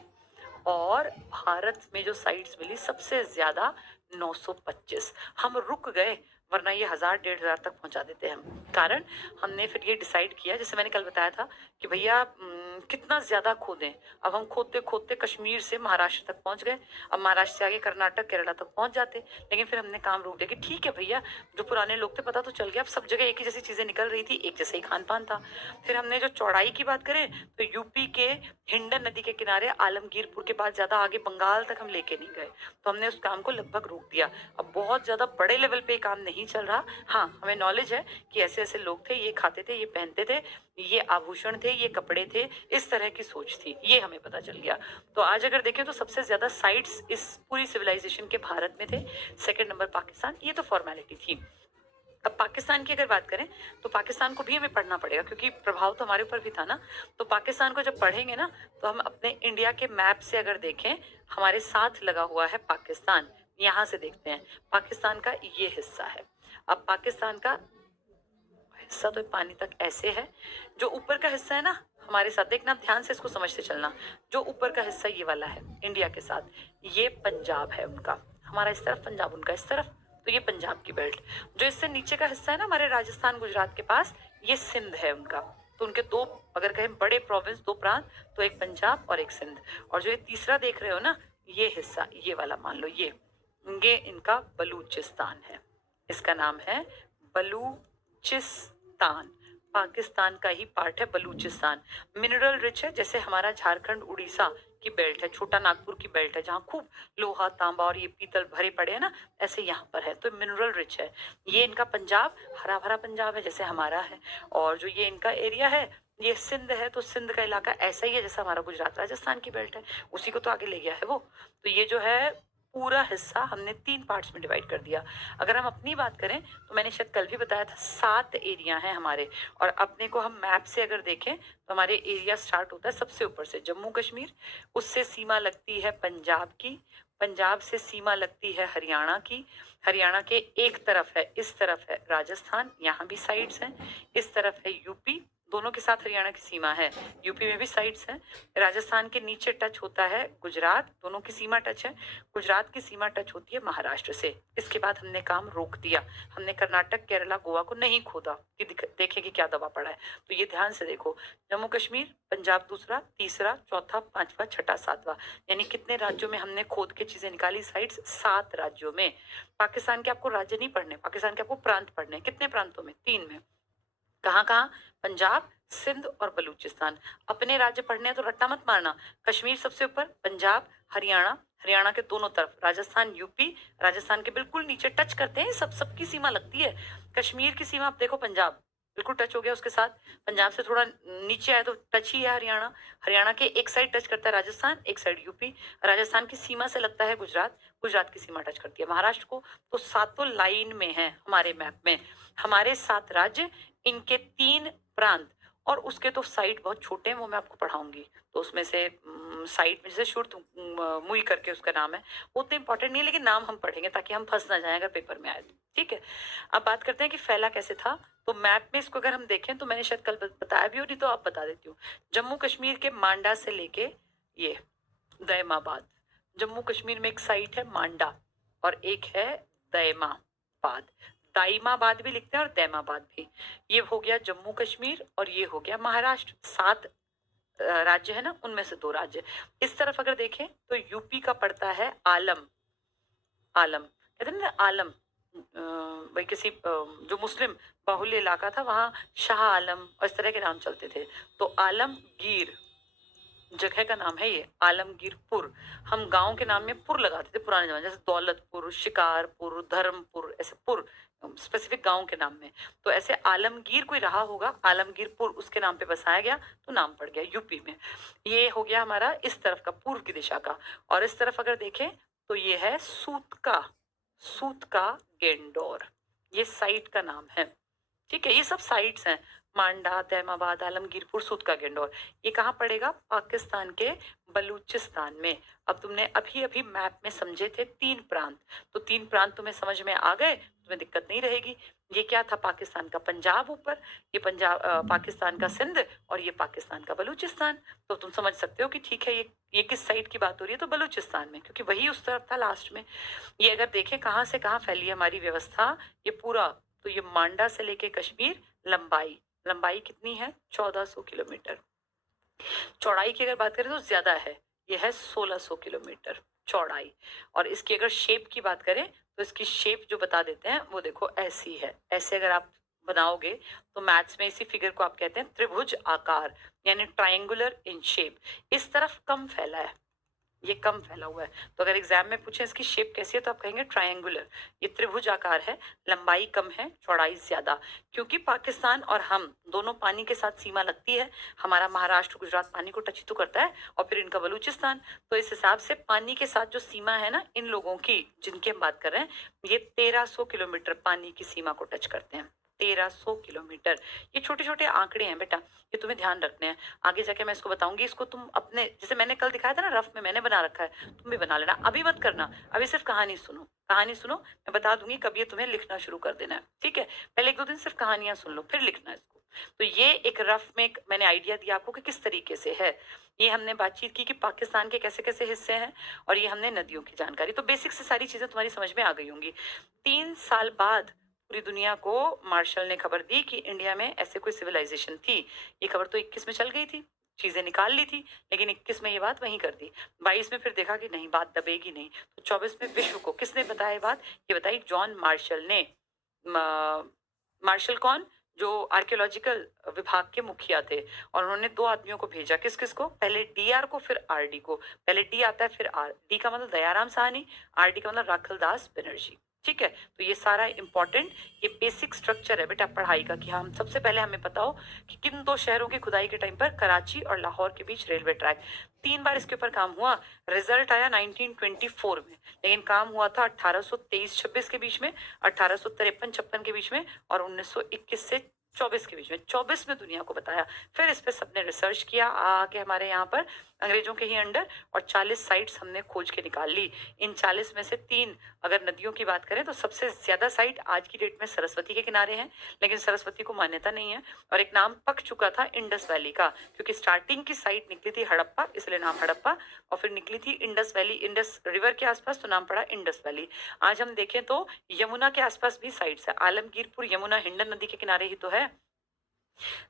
और भारत में जो साइट्स मिली सबसे ज्यादा 925। हम रुक गए, वरना ये 1000-1500 तक पहुंचा देते हम। कारण हमने फिर ये डिसाइड किया, जैसे मैंने कल बताया था कि भैया कितना ज्यादा खोदें। अब हम खोदते खोदते कश्मीर से महाराष्ट्र तक पहुंच गए, अब महाराष्ट्र से आगे कर्नाटक केरला तक पहुंच जाते, लेकिन फिर हमने काम रोक दिया कि ठीक है भैया, जो पुराने लोग थे पता तो चल गया, अब सब जगह एक ही जैसी चीजें निकल रही थी, एक जैसे ही खान पान था। फिर हमने जो चौड़ाई की बात करें तो यूपी के हिंडन है नदी के किनारे आलमगीरपुर के बाद ज्यादा आगे बंगाल तक हम लेके नहीं गए, तो हमने उस काम को लगभग रोक दिया। अब बहुत ज्यादा बड़े लेवल पे काम नहीं चल रहा। हाँ, हमें नॉलेज है कि ऐसे ऐसे लोग थे, ये खाते थे, ये पहनते थे, ये आभूषण थे, ये कपड़े थे, इस तरह की सोच थी, ये हमें पता चल गया। तो आज अगर देखें तो सबसे ज्यादा साइट्स इस पूरी सिविलाइजेशन के भारत में थे, सेकंड नंबर पाकिस्तान, ये तो फॉर्मेलिटी थी। अब पाकिस्तान की अगर बात करें तो पाकिस्तान को भी हमें पढ़ना पड़ेगा, क्योंकि प्रभाव तो हमारे ऊपर भी था ना। तो पाकिस्तान को जब पढ़ेंगे ना, तो हम अपने इंडिया के मैप से अगर देखें, हमारे साथ लगा हुआ है पाकिस्तान, यहाँ से देखते हैं पाकिस्तान का ये हिस्सा है। अब पाकिस्तान का हिस्सा तो पानी तक ऐसे है, जो ऊपर का हिस्सा है ना हमारे साथ, देखना ध्यान से, इसको समझते चलना। जो ऊपर का हिस्सा ये वाला है इंडिया के साथ, ये पंजाब है उनका, हमारा इस तरफ, पंजाब उनका इस तरफ, तो ये पंजाब की बेल्ट। जो इससे नीचे का हिस्सा है ना हमारे राजस्थान गुजरात के पास, ये सिंध है उनका। तो उनके दो, अगर कहें बड़े प्रोविंस, दो प्रांत, तो एक पंजाब और एक सिंध। और जो ये तीसरा देख रहे हो ना, ये हिस्सा, ये वाला मान लो, ये इनका बलूचिस्तान है, इसका नाम है बलूचिस्तान। पाकिस्तान का ही पार्ट है बलूचिस्तान। मिनरल रिच है, जैसे हमारा झारखंड उड़ीसा की बेल्ट है, छोटा नागपुर की बेल्ट है, जहाँ खूब लोहा तांबा और ये पीतल भरे पड़े हैं ना, ऐसे यहाँ पर है, तो मिनरल रिच है। ये इनका पंजाब, हरा भरा पंजाब है जैसे हमारा है। और जो ये इनका एरिया है, ये सिंध है, तो सिंध का इलाका ऐसा ही है जैसा हमारा गुजरात राजस्थान की बेल्ट है, उसी को तो आगे ले गया है वो। तो ये जो है पूरा हिस्सा हमने 3 पार्ट्स में डिवाइड कर दिया। अगर हम अपनी बात करें तो मैंने शायद कल भी बताया था, 7 एरिया हैं हमारे। और अपने को हम मैप से अगर देखें तो हमारे एरिया स्टार्ट होता है सबसे ऊपर से जम्मू कश्मीर, उससे सीमा लगती है पंजाब की, पंजाब से सीमा लगती है हरियाणा की, हरियाणा के एक तरफ है, इस तरफ है राजस्थान, यहाँ भी साइड्स हैं, इस तरफ है यूपी, दोनों के साथ हरियाणा की सीमा है, यूपी में भी साइड्स हैं। राजस्थान के नीचे टच होता है गुजरात, दोनों की सीमा टच है। गुजरात की सीमा टच होती है महाराष्ट्र से। इसके बाद हमने काम रोक दिया, हमने कर्नाटक, केरला, गोवा को नहीं खोदा कि देखें कि क्या दबा पड़ा है। तो ये ध्यान से देखो, जम्मू कश्मीर, पंजाब दूसरा, तीसरा, चौथा, पांचवा, छठा, सातवां, यानी कितने राज्यों में हमने खोद के चीजें निकाली साइड्स, 7 राज्यों में। पाकिस्तान के आपको राज्य नहीं पढ़ने, पाकिस्तान के आपको प्रांत पढ़ने। कितने प्रांतों में? 3 में। कहाँ कहाँ? पंजाब, सिंध और बलूचिस्तान। अपने राज्य पढ़ने हैं तो रट्टा मत मारना, कश्मीर सबसे ऊपर, पंजाब, हरियाणा, हरियाणा के दोनों तरफ, राजस्थान, यूपी, राजस्थान के बिल्कुल नीचे टच करते हैं, सबकी सीमा लगती है। कश्मीर की सीमा आप देखो, पंजाब बिल्कुल टच हो गया उसके साथ, पंजाब से थोड़ा नीचे आए तो टच ही है हरियाणा, हरियाणा के एक साइड टच करता है राजस्थान, एक साइड यूपी, राजस्थान की सीमा से लगता है गुजरात, गुजरात की सीमा टच करती है महाराष्ट्र को। तो 7 लाइन में है हमारे मैप में, हमारे 7 राज्य, इनके 3 प्रांत, और उसके तो साइट बहुत छोटे हैं, वो मैं आपको पढ़ाऊंगी। तो उसमें से साइट में जैसे शुर्त मुई करके उसका नाम है, वो उतना इंपॉर्टेंट नहीं है, लेकिन नाम हम पढ़ेंगे ताकि हम फंस ना जाए अगर पेपर में आए तो। ठीक है, अब बात करते हैं कि फैला कैसे था। तो मैप में इसको अगर हम देखें तो मैंने शायद कल बताया भी हो, नहीं तो आप बता देती हूँ। जम्मू कश्मीर के मांडा से लेके ये दयमाबाद, जम्मू कश्मीर में एक साइट है मांडा और एक है दयमाबाद, दाइमाबाद भी लिखते हैं और दैमाबाद भी। ये हो गया जम्मू कश्मीर और ये हो गया महाराष्ट्र। 7 राज्य है ना, उनमें से 2 राज्य। इस तरफ अगर देखें तो यूपी का पड़ता है आलम, आलम कहते हैं ना आलम, भाई किसी जो मुस्लिम बाहुल्य इलाका था वहाँ शाह आलम और इस तरह के नाम चलते थे। तो आलमगीर जगह का नाम है, ये आलमगीरपुर। हम गांव के नाम में पुर लगाते थे पुराने जमाने, जैसे दौलतपुर, शिकारपुर, धर्मपुर, ऐसे पुर स्पेसिफिक गांव के नाम में। तो ऐसे आलमगीर कोई रहा होगा, आलमगीरपुर उसके नाम पे बसाया गया तो नाम पड़ गया यूपी में। ये हो गया हमारा इस तरफ का, पूर्व की दिशा का। और इस तरफ अगर देखें तो ये है सूतका, सूतका गेंडोर, ये साइट का नाम है। ठीक है, ये सब साइट्स हैं, मांडा, तैमाबाद, आलमगीरपुर, सूतका गेंडोर। ये कहाँ पड़ेगा? पाकिस्तान के बलूचिस्तान में। अब तुमने अभी अभी मैप में समझे थे 3 प्रांत, तो 3 प्रांत तुम्हें समझ में आ गए, तुम्हें दिक्कत नहीं रहेगी। ये क्या था? पाकिस्तान का पंजाब ऊपर, ये पंजाब पाकिस्तान का सिंध और ये पाकिस्तान का बलूचिस्तान। तो तुम समझ सकते हो कि ठीक है, ये किस साइड की बात हो रही है? तो बलूचिस्तान में, क्योंकि वही उस तरफ था लास्ट में। ये अगर देखें कहाँ से कहाँ फैली है हमारी व्यवस्था, ये पूरा, तो ये मांडा से लेके कश्मीर, लंबाई, लंबाई कितनी है? 1400 किलोमीटर। चौड़ाई की अगर बात करें तो ज्यादा है, ये है 1600 किलोमीटर चौड़ाई। और इसकी अगर शेप की बात करें तो इसकी शेप जो बता देते हैं वो देखो ऐसी है, ऐसे अगर आप बनाओगे तो मैथ्स में इसी फिगर को आप कहते हैं त्रिभुज आकार, यानी ट्रायंगुलर इन शेप। इस तरफ कम फैला है, ये कम फैला हुआ है। तो अगर एग्जाम में पूछे इसकी शेप कैसी है तो आप कहेंगे ट्रायंगुलर। ये त्रिभुज आकार है, लंबाई कम है, चौड़ाई ज्यादा। क्योंकि पाकिस्तान और हम दोनों पानी के साथ सीमा लगती है, हमारा महाराष्ट्र गुजरात पानी को टच तो करता है, और फिर इनका बलूचिस्तान। तो इस हिसाब से पानी के साथ जो सीमा है ना इन लोगों की, जिनकी हम बात कर रहे हैं, ये 1300 किलोमीटर पानी की सीमा को टच करते हैं। 1300 किलोमीटर। ये छोटे छोटे आंकड़े हैं बेटा, ये तुम्हें ध्यान रखने हैं। आगे जाके मैं इसको बताऊंगी, इसको तुम अपने, जैसे मैंने कल दिखाया था ना रफ में, मैंने बना रखा है, तुम भी बना लेना। अभी मत करना, अभी सिर्फ कहानी सुनो, कहानी सुनो, मैं बता दूंगी कब ये तुम्हें लिखना शुरू कर देना है, ठीक है। पहले 1-2 दिन सिर्फ कहानियां सुन लो, फिर लिखना इसको। तो ये एक रफ में मैंने आइडिया दिया आपको कि किस तरीके से है। ये हमने बातचीत की कि पाकिस्तान के कैसे कैसे हिस्से हैं, और ये हमने नदियों की जानकारी। तो बेसिक से सारी चीजें तुम्हारी समझ में आ गई होंगी। 3 साल बाद पूरी दुनिया को मार्शल ने खबर दी कि इंडिया में ऐसे कोई सिविलाइजेशन थी। ये खबर तो 21 में चल गई थी, चीजें निकाल ली थी, लेकिन 21 में ये बात वहीं कर दी। 22 में फिर देखा कि नहीं, बात दबेगी नहीं, तो 24 में विश्व को किसने बताया ये बात? ये बताई जॉन मार्शल ने। मार्शल कौन? जो आर्कियोलॉजिकल विभाग के मुखिया थे, और उन्होंने 2 आदमियों को भेजा। किस किस को? पहले डीआर को, फिर आरडी को। पहले डी आता है, फिर आर। डी का मतलब दयाराम साहनी, आरडी का मतलब राखलदास बनर्जी, ठीक है। तो ये सारा इंपॉर्टेंट, ये बेसिक स्ट्रक्चर है बेटा पढ़ाई का, कि हम सबसे पहले हमें पता हो कि किन 2 शहरों की खुदाई के टाइम पर कराची और लाहौर के बीच रेलवे ट्रैक। 3 बार इसके ऊपर काम हुआ, रिजल्ट आया 1924 में, लेकिन काम हुआ था 1823-26 के बीच में, 1853-56 के बीच में, और 1921 से 24 के बीच में। 24 में दुनिया को बताया। फिर इस पे सबने रिसर्च किया आके हमारे यहाँ पर अंग्रेजों के ही अंडर, और 40 साइट्स हमने खोज के निकाल ली। इन 40 में से 3 अगर नदियों की बात करें तो सबसे ज्यादा साइट आज की डेट में सरस्वती के किनारे हैं, लेकिन सरस्वती को मान्यता नहीं है, और एक नाम पक चुका था इंडस वैली का, क्योंकि स्टार्टिंग की साइट निकली थी हड़प्पा, इसलिए नाम हड़प्पा, और फिर निकली थी इंडस वैली, इंडस रिवर के आसपास, तो नाम पड़ा इंडस वैली। आज हम देखें तो यमुना के आसपास भी साइट्स है, आलमगीरपुर यमुना हिंडन नदी के किनारे ही तो है।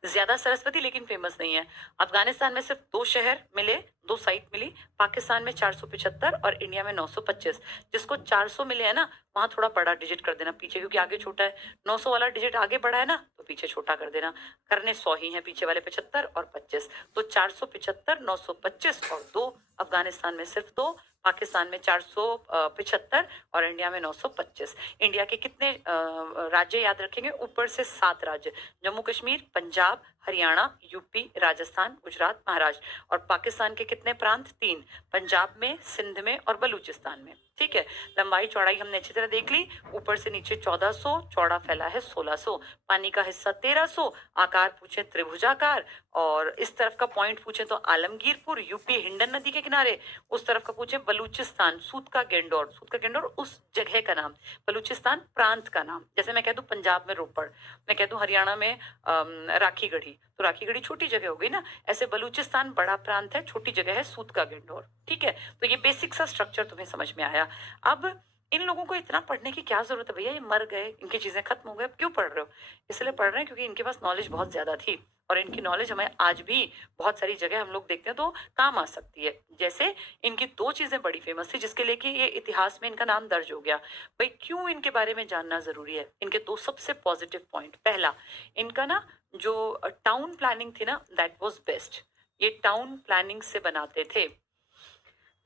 ज्यादा सरस्वती लेकिन फेमस नहीं है। अफगानिस्तान में सिर्फ 2 शहर मिले, 2 साइट मिली। पाकिस्तान में 475 और इंडिया में 925। जिसको 400 मिले है ना, वहां थोड़ा बड़ा डिजिट कर देना पीछे, क्योंकि आगे छोटा है। 900 वाला डिजिट आगे बढ़ा है ना, तो पीछे छोटा कर देना। करने 100 ही है, पीछे वाले 75 और 25। तो 475, 925 और 2। अफगानिस्तान में सिर्फ 2, पाकिस्तान में 475 और इंडिया में 925। इंडिया के कितने राज्य याद रखेंगे? ऊपर से 7 राज्य, जम्मू कश्मीर, पंजाब, हरियाणा, यूपी, राजस्थान, गुजरात, महाराष्ट्र। और पाकिस्तान के कितने प्रांत? 3, पंजाब में, सिंध में और बलूचिस्तान में, ठीक है। लंबाई चौड़ाई हमने अच्छी तरह देख ली। ऊपर से नीचे 1400, चौड़ा फैला है 1600, पानी का हिस्सा 1300, आकार पूछे त्रिभुजाकार, और इस तरफ का पॉइंट पूछे तो आलमगीरपुर यूपी हिंडन नदी के किनारे, उस तरफ का पूछे बलूचिस्तान, सूत का गेंडोर, सूत का गेंडोर उस जगह का नाम, बलूचिस्तान प्रांत का नाम। जैसे मैं कह दूं पंजाब में रोपड़, मैं कह दूं हरियाणा में राखी गढ़ी, तो राखी गढ़ी छोटी जगह हो गई ना, ऐसे बलूचिस्तान बड़ा प्रांत है, छोटी जगह है सूत का गेंडोर, ठीक है। तो ये बेसिक सा स्ट्रक्चर तुम्हें समझ में आया। अब इन लोगों को इतना पढ़ने की क्या जरूरत है भैया, ये मर गए, इनकी चीजें खत्म हो गए, अब क्यों पढ़ रहे हो? इसलिए पढ़ रहे हैं क्योंकि इनके पास नॉलेज बहुत ज्यादा थी, और इनकी नॉलेज हमें आज भी बहुत सारी जगह हम लोग देखते हैं तो काम आ सकती है। जैसे इनकी 2 चीजें बड़ी फेमस थी, जिसके लिए कि ये इतिहास में इनका नाम दर्ज हो गया। भाई क्यों इनके बारे में जानना जरूरी है? इनके 2 सबसे पॉजिटिव पॉइंट। पहला, इनका ना जो टाउन प्लानिंग थी ना, दैट वाज बेस्ट। ये टाउन प्लानिंग से बनाते थे।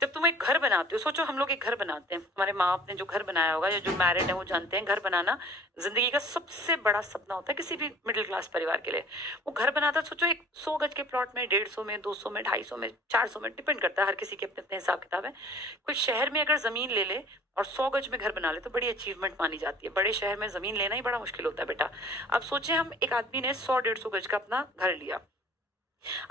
जब तुम एक घर बनाते हो, सोचो हम लोग एक घर बनाते हैं, हमारे माँ बाप ने जो घर बनाया होगा, या जो मैरिड है वो जानते हैं, घर बनाना जिंदगी का सबसे बड़ा सपना होता है किसी भी मिडिल क्लास परिवार के लिए। वो घर बनाता, सोचो एक 100 गज के प्लॉट में, 150 में, 200 में, 250 में, 400 में, डिपेंड करता है, हर किसी के अपने अपने हिसाब किताब है। कोई शहर में अगर जमीन ले ले और 100 गज में घर बना ले तो बड़ी अचीवमेंट मानी जाती है। बड़े शहर में जमीन लेना ही बड़ा मुश्किल होता है बेटा। अब सोचे हम एक आदमी ने 100-150 गज का अपना घर लिया।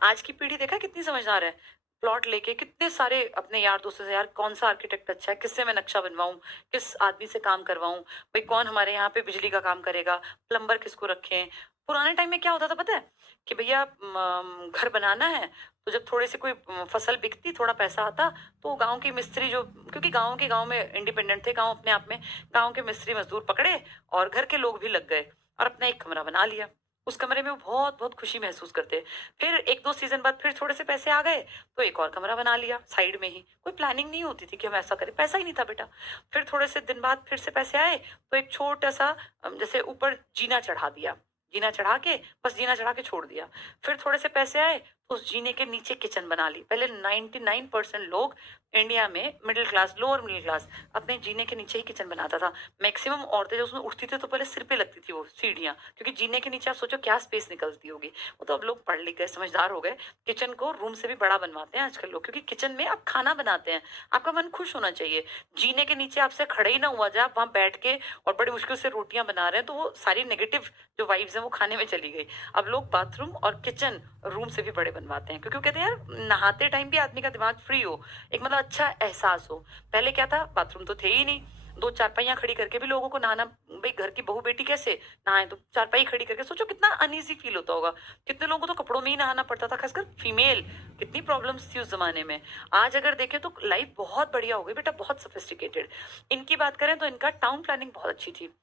आज की पीढ़ी देखा कितनी समझदार है, प्लॉट लेके कितने सारे अपने यार दोस्तों से, यार कौन सा आर्किटेक्ट अच्छा है, किससे मैं नक्शा बनवाऊं, किस आदमी से काम करवाऊं, भाई कौन हमारे यहाँ पे बिजली का काम करेगा, प्लम्बर किसको रखें। पुराने टाइम में क्या होता था पता है? कि भैया घर बनाना है, तो जब थोड़ी सी कोई फसल बिकती, थोड़ा पैसा आता, तो गांव के मिस्त्री जो, क्योंकि गांव में इंडिपेंडेंट थे, गांव अपने आप में, गांव के मिस्त्री मजदूर पकड़े और घर के लोग भी लग गए और अपना एक कमरा बना लिया। उस कमरे में वो बहुत बहुत खुशी महसूस करते। फिर 1-2 सीजन बाद फिर थोड़े से पैसे आ गए, तो एक और कमरा बना लिया साइड में ही। कोई प्लानिंग नहीं होती थी कि हम ऐसा करें, पैसा ही नहीं था बेटा। फिर थोड़े से दिन बाद फिर से पैसे आए, तो एक छोटा सा जैसे ऊपर जीना चढ़ा दिया, जीना चढ़ा के, बस जीना चढ़ा के छोड़ दिया। फिर थोड़े से पैसे आए तो उस जीने के नीचे किचन बना ली। पहले 99% लोग इंडिया में middle class, lower middle class अपने जीने के नीचे ही किचन बनाता था। मैक्सिमम औरतें जब उसमें उठती थी तो पहले सिर पे लगती थी वो सीढ़ियाँ, क्योंकि जीने के नीचे आप सोचो क्या स्पेस निकलती होगी। वो तो अब लोग पढ़ लिख गए, समझदार हो गए, किचन को रूम से भी बड़ा बनवाते हैं आजकल लोग, क्योंकि किचन में आप खाना बनाते हैं, आपका मन खुश होना चाहिए। जीने के नीचे आपसे खड़े ही ना हुआ जाए, आप वहाँ बैठ के और बड़ी मुश्किल से रोटियां बना रहे हैं, तो वो सारी नेगेटिव जो वाइब्स हैं वो खाने में चली गई। अब लोग बाथरूम और किचन रूम से भी बड़े बनवाते हैं, क्योंकि वो कहते हैं यार नहाते टाइम भी आदमी का दिमाग फ्री हो, एक मतलब अच्छा एहसास हो। पहले क्या था, बाथरूम तो थे ही नहीं, दो चारपाइयाँ खड़ी करके भी लोगों को नहाना, भाई घर की बहू बेटी कैसे नहाए, तो चारपाई खड़ी करके सोचो कितना अनईजी फील होता होगा। कितने लोगों को तो कपड़ों में ही नहाना पड़ता था, खासकर फीमेल, कितनी प्रॉब्लम्स थी उस जमाने में। आज अगर देखें तो लाइफ बहुत बढ़िया हो गई बेटा, बहुत सोफिस्टिकेटेड। इनकी बात करें तो इनका टाउन प्लानिंग बहुत अच्छी थी।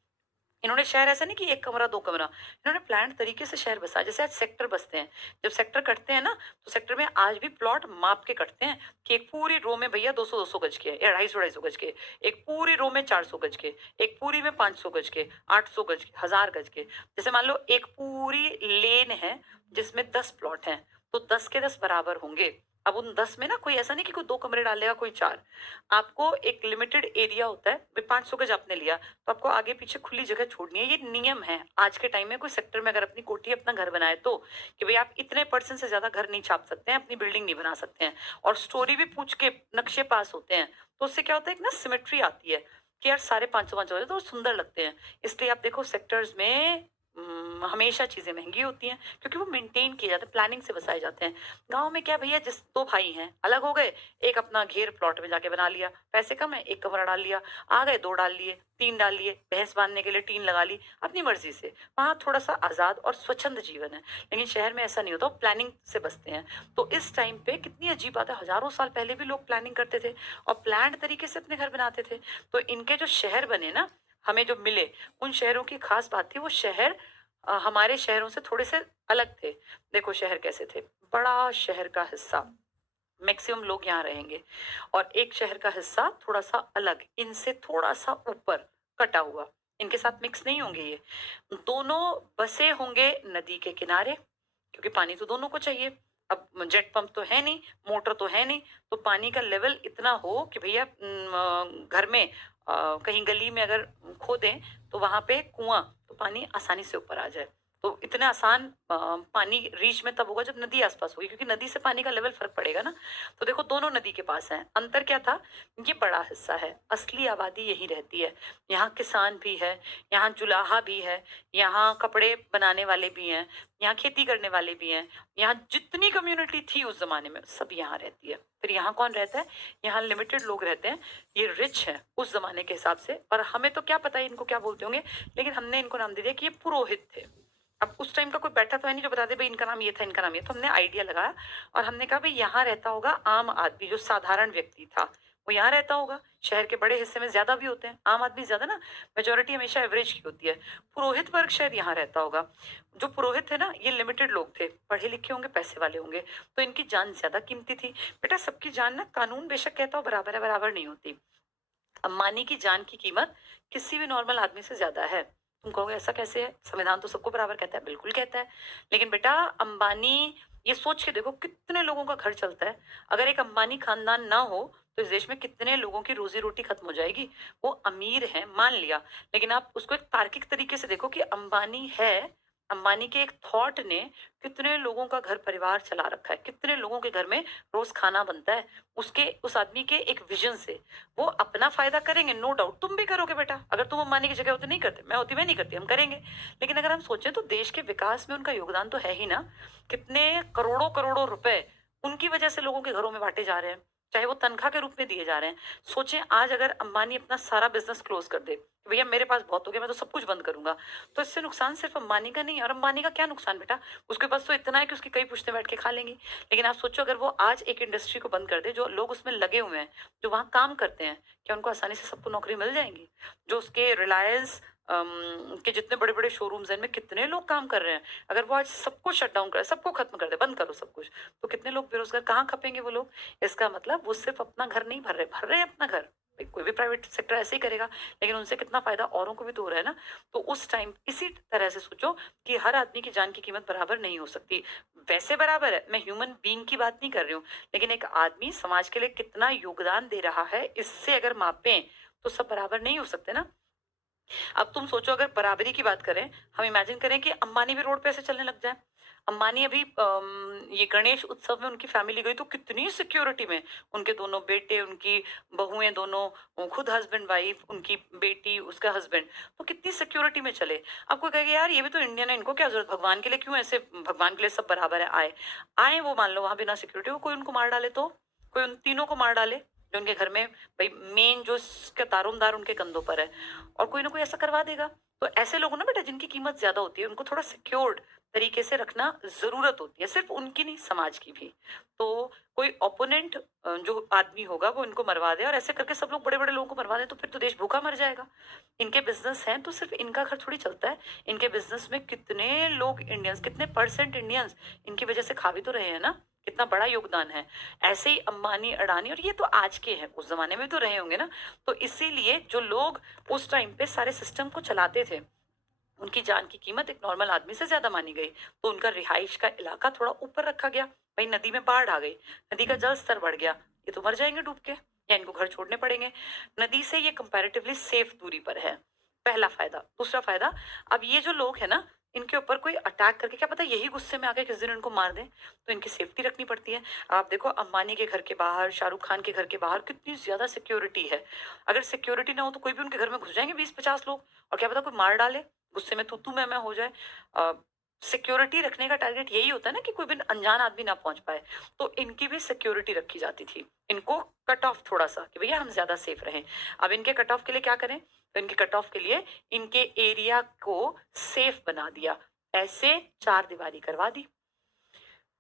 इन्होंने शहर ऐसा नहीं कि एक कमरा दो कमरा, इन्होंने प्लान तरीके से शहर बसा। जैसे आज सेक्टर बसते हैं, जब सेक्टर कटते हैं ना, तो सेक्टर में आज भी प्लॉट माप के कटते हैं कि एक पूरी रो में भैया 200 गज के या 250 गज के, एक पूरी रो में 400 गज के, एक पूरी में 500 गज के, 800 गज के, 1000 गज के। जैसे मान लो एक पूरी लेन है जिसमें 10 प्लॉट हैं, तो 10 के 10 बराबर होंगे। अब उन 10 में ना कोई ऐसा नहीं कि कोई 2 कमरे डालेगा कोई 4, आपको एक लिमिटेड एरिया होता है। 500 गज आपने लिया तो आपको आगे पीछे खुली जगह छोड़नी है, ये नियम है आज के टाइम में। कोई सेक्टर में अगर अपनी कोठी अपना घर बनाए तो, कि भाई आप इतने % से ज्यादा घर नहीं छाप सकते हैं, अपनी बिल्डिंग नहीं बना सकते हैं, और स्टोरी भी पूछ के नक्शे पास होते हैं, तो उससे क्या होता है, एक ना सिमेट्री आती है कि यार सारे 500 हो जाए तो सुंदर लगते हैं। इसलिए आप देखो सेक्टर्स में हमेशा चीजें महंगी होती हैं, क्योंकि वो मेंटेन किए जाते हैं, प्लानिंग से बसाए जाते हैं। गांव में क्या भैया, जिस दो भाई हैं अलग हो गए, एक अपना घेर प्लॉट में जाके बना लिया, पैसे कम है एक कमरा डाल लिया, आ गए 2 डाल लिए, 3 डाल लिए, भैंस बांधने के लिए 3 लगा ली, अपनी मर्जी से। वहाँ थोड़ा सा आजाद और स्वच्छंद जीवन है, लेकिन शहर में ऐसा नहीं होता, प्लानिंग से बसते हैं। तो इस टाइम पे कितनी अजीब बात है, हजारों साल पहले भी लोग प्लानिंग करते थे और प्लान्ड तरीके से अपने घर बनाते थे। तो इनके जो शहर बने ना, हमें जो मिले, उन शहरों की खास बात थी, वो शहर हमारे शहरों से थोड़े से अलग थे। देखो शहर कैसे थे, बड़ा शहर का हिस्सा मैक्सिमम लोग यहाँ रहेंगे, और एक शहर का हिस्सा थोड़ा सा अलग, इनसे थोड़ा सा ऊपर कटा हुआ, इनके साथ मिक्स नहीं होंगे ये। दोनों बसे होंगे नदी के किनारे, क्योंकि पानी तो दोनों को चाहिए। अब जेट पंप तो है नहीं, मोटर तो है नहीं, तो पानी का लेवल इतना हो कि भैया घर में कहीं गली में अगर खोदें तो वहां पे कुआं, तो पानी आसानी से ऊपर आ जाए। तो इतना आसान पानी रीच में तब होगा जब नदी आसपास होगी, क्योंकि नदी से पानी का लेवल फर्क पड़ेगा ना। तो देखो दोनों नदी के पास है, अंतर क्या था, ये बड़ा हिस्सा है, असली आबादी यही रहती है। यहाँ किसान भी है, यहाँ जुलाहा भी है, यहाँ कपड़े बनाने वाले भी हैं, यहाँ खेती करने वाले भी हैं, यहाँ जितनी कम्युनिटी थी उस जमाने में सब यहाँ रहती है। फिर यहाँ कौन रहता है, यहाँ लिमिटेड लोग रहते हैं, ये रिच है उस जमाने के हिसाब से, और हमें तो क्या पता है इनको क्या बोलते होंगे, लेकिन हमने इनको नाम दे दिया कि ये पुरोहित थे। अब उस टाइम का कोई बैठा तो है नहीं जो बता दे भाई इनका नाम ये था, इनका नाम ये, तो हमने आइडिया लगाया और हमने कहा भाई यहाँ रहता होगा आम आदमी, जो साधारण व्यक्ति था वो यहाँ रहता होगा। शहर के बड़े हिस्से में ज्यादा भी होते हैं, आम आदमी ज्यादा ना, मेजोरिटी हमेशा एवरेज की होती है। पुरोहित वर्ग शायद यहाँ रहता होगा। जो पुरोहित है ना, ये लिमिटेड लोग थे, पढ़े लिखे होंगे, पैसे वाले होंगे, तो इनकी जान ज्यादा कीमती थी। बेटा सबकी जान ना, कानून बेशक कहता हो बराबर है, बराबर नहीं होती। अंबानी की जान की कीमत किसी भी नॉर्मल आदमी से ज्यादा है। तुम कहोगे ऐसा कैसे है, संविधान तो सबको बराबर कहता है, बिल्कुल कहता है। लेकिन बेटा अंबानी, ये सोच के देखो कितने लोगों का घर चलता है। अगर एक अंबानी खानदान ना हो तो इस देश में कितने लोगों की रोजी रोटी खत्म हो जाएगी। वो अमीर है मान लिया, लेकिन आप उसको एक तार्किक तरीके से देखो कि अंबानी है, अंबानी के एक थॉट ने कितने लोगों का घर परिवार चला रखा है, कितने लोगों के घर में रोज खाना बनता है, उसके उस आदमी के एक विजन से। वो अपना फायदा करेंगे, नो डाउट, तुम भी करोगे बेटा, अगर तुम अंबानी की जगह होते नहीं करते, मैं होती मैं नहीं करती, हम करेंगे। लेकिन अगर हम सोचें तो देश के विकास में उनका योगदान तो है ही ना। कितने करोड़ों करोड़ों रुपए उनकी वजह से लोगों के घरों में बांटे जा रहे हैं, चाहे वो तनख्वाह के रूप में दिए जा रहे हैं। सोचें आज अगर अंबानी अपना सारा बिजनेस क्लोज कर दे, भैया मेरे पास बहुत हो गया, मैं तो सब कुछ बंद करूंगा, तो इससे नुकसान सिर्फ अंबानी का नहीं है। और अंबानी का क्या नुकसान बेटा, उसके पास तो इतना है कि उसकी कई पुश्तें बैठ के खा लेंगी। लेकिन आप सोचो अगर वो आज एक इंडस्ट्री को बंद कर दे, जो लोग उसमें लगे हुए हैं, जो वहां काम करते हैं, क्या उनको आसानी से सबको नौकरी मिल जाएंगी। जो उसके रिलायंस के जितने बड़े बड़े शोरूम्स हैं, इनमें कितने लोग काम कर रहे हैं, अगर वो आज सबको शट डाउन करे, सबको खत्म कर दे, बंद करो सब कुछ, तो कितने लोग बेरोजगार, कहाँ खपेंगे वो लोग। इसका मतलब वो सिर्फ अपना घर नहीं भर रहे, भर रहे हैं अपना घर, भाई कोई भी प्राइवेट सेक्टर ऐसे ही करेगा, लेकिन उनसे कितना फायदा औरों को भी तो हो रहा है ना। तो उस टाइम इसी तरह से सोचो कि हर आदमी की जान की कीमत बराबर नहीं हो सकती। वैसे बराबर है, मैं ह्यूमन बीइंग की बात नहीं कर रही हूँ, लेकिन एक आदमी समाज के लिए कितना योगदान दे रहा है, इससे अगर मापें तो सब बराबर नहीं हो सकते ना। अब तुम सोचो, अगर बराबरी की बात करें, हम इमेजिन करें कि अंबानी भी रोड पे ऐसे चलने लग जाए। अंबानी अभी ये गणेश उत्सव में उनकी फैमिली गई तो कितनी सिक्योरिटी में, उनके दोनों बेटे, उनकी बहुएं दोनों, वो खुद हस्बैंड वाइफ, उनकी बेटी, उसका हस्बैंड, तो कितनी सिक्योरिटी में चले। अब कोई कहेगा यार ये भी तो इंडियन है, इनको क्या जरूरत, भगवान के लिए क्यों ऐसे, भगवान के लिए सब बराबर है, आए आए वो मान लो वहां बिना सिक्योरिटी को कोई उनको मार डाले तो, कोई उन तीनों को मार डाले जो उनके घर में, भाई मेन जो इसका दारोमदार उनके कंधों पर है, और कोई ना कोई ऐसा करवा देगा। तो ऐसे लोगों ना बेटा जिनकी कीमत ज्यादा होती है, उनको थोड़ा सिक्योर्ड तरीके से रखना जरूरत होती है, सिर्फ उनकी नहीं समाज की भी। तो कोई ओपोनेंट जो आदमी होगा वो इनको मरवा दे, और ऐसे करके सब लोग बड़े बड़े लोगों को मरवा दे, तो फिर तो देश भूखा मर जाएगा। इनके बिजनेस हैं तो सिर्फ इनका घर थोड़ी चलता है, इनके बिजनेस में कितने लोग इंडियंस, कितने परसेंट इंडियंस इनकी वजह से खा भी तो रहे हैं ना, कितना बड़ा योगदान है। ऐसे ही अंबानी, अडानी, और ये तो आज के हैं, उस जमाने में तो रहे होंगे ना। तो इसीलिए जो लोग उस टाइम पे सारे सिस्टम को चलाते थे, उनकी जान की कीमत एक नॉर्मल आदमी से ज्यादा मानी गई। तो उनका रिहाइश का इलाका थोड़ा ऊपर रखा गया। भाई नदी में बाढ़ आ गई, नदी का जल स्तर बढ़ गया, ये तो मर जाएंगे डूब के, या इनको घर छोड़ने पड़ेंगे। नदी से ये कंपैरेटिवली सेफ दूरी पर है, पहला फायदा। दूसरा फायदा, अब ये जो लोग है ना, इनके ऊपर कोई अटैक करके, क्या पता यही गुस्से में आके किस दिन इनको मार दें, तो इनकी सेफ्टी रखनी पड़ती है। आप देखो अंबानी के घर के बाहर, शाहरुख खान के घर के बाहर कितनी ज्यादा सिक्योरिटी है। अगर सिक्योरिटी ना हो तो कोई भी उनके घर में घुस जाएंगे 20-50 लोग, और क्या पता कोई मार डाले, गुस्से में तू मैं हो जाए। सिक्योरिटी रखने का टारगेट यही होता है ना कि कोई भी अनजान आदमी ना पहुंच पाए। तो इनकी भी सिक्योरिटी रखी जाती थी, इनको कट ऑफ थोड़ा सा कि भैया हम ज्यादा सेफ रहें। अब इनके कट ऑफ के लिए क्या करें, तो इनके कट ऑफ के लिए इनके एरिया को सेफ बना दिया, ऐसे चार दीवारी करवा दी।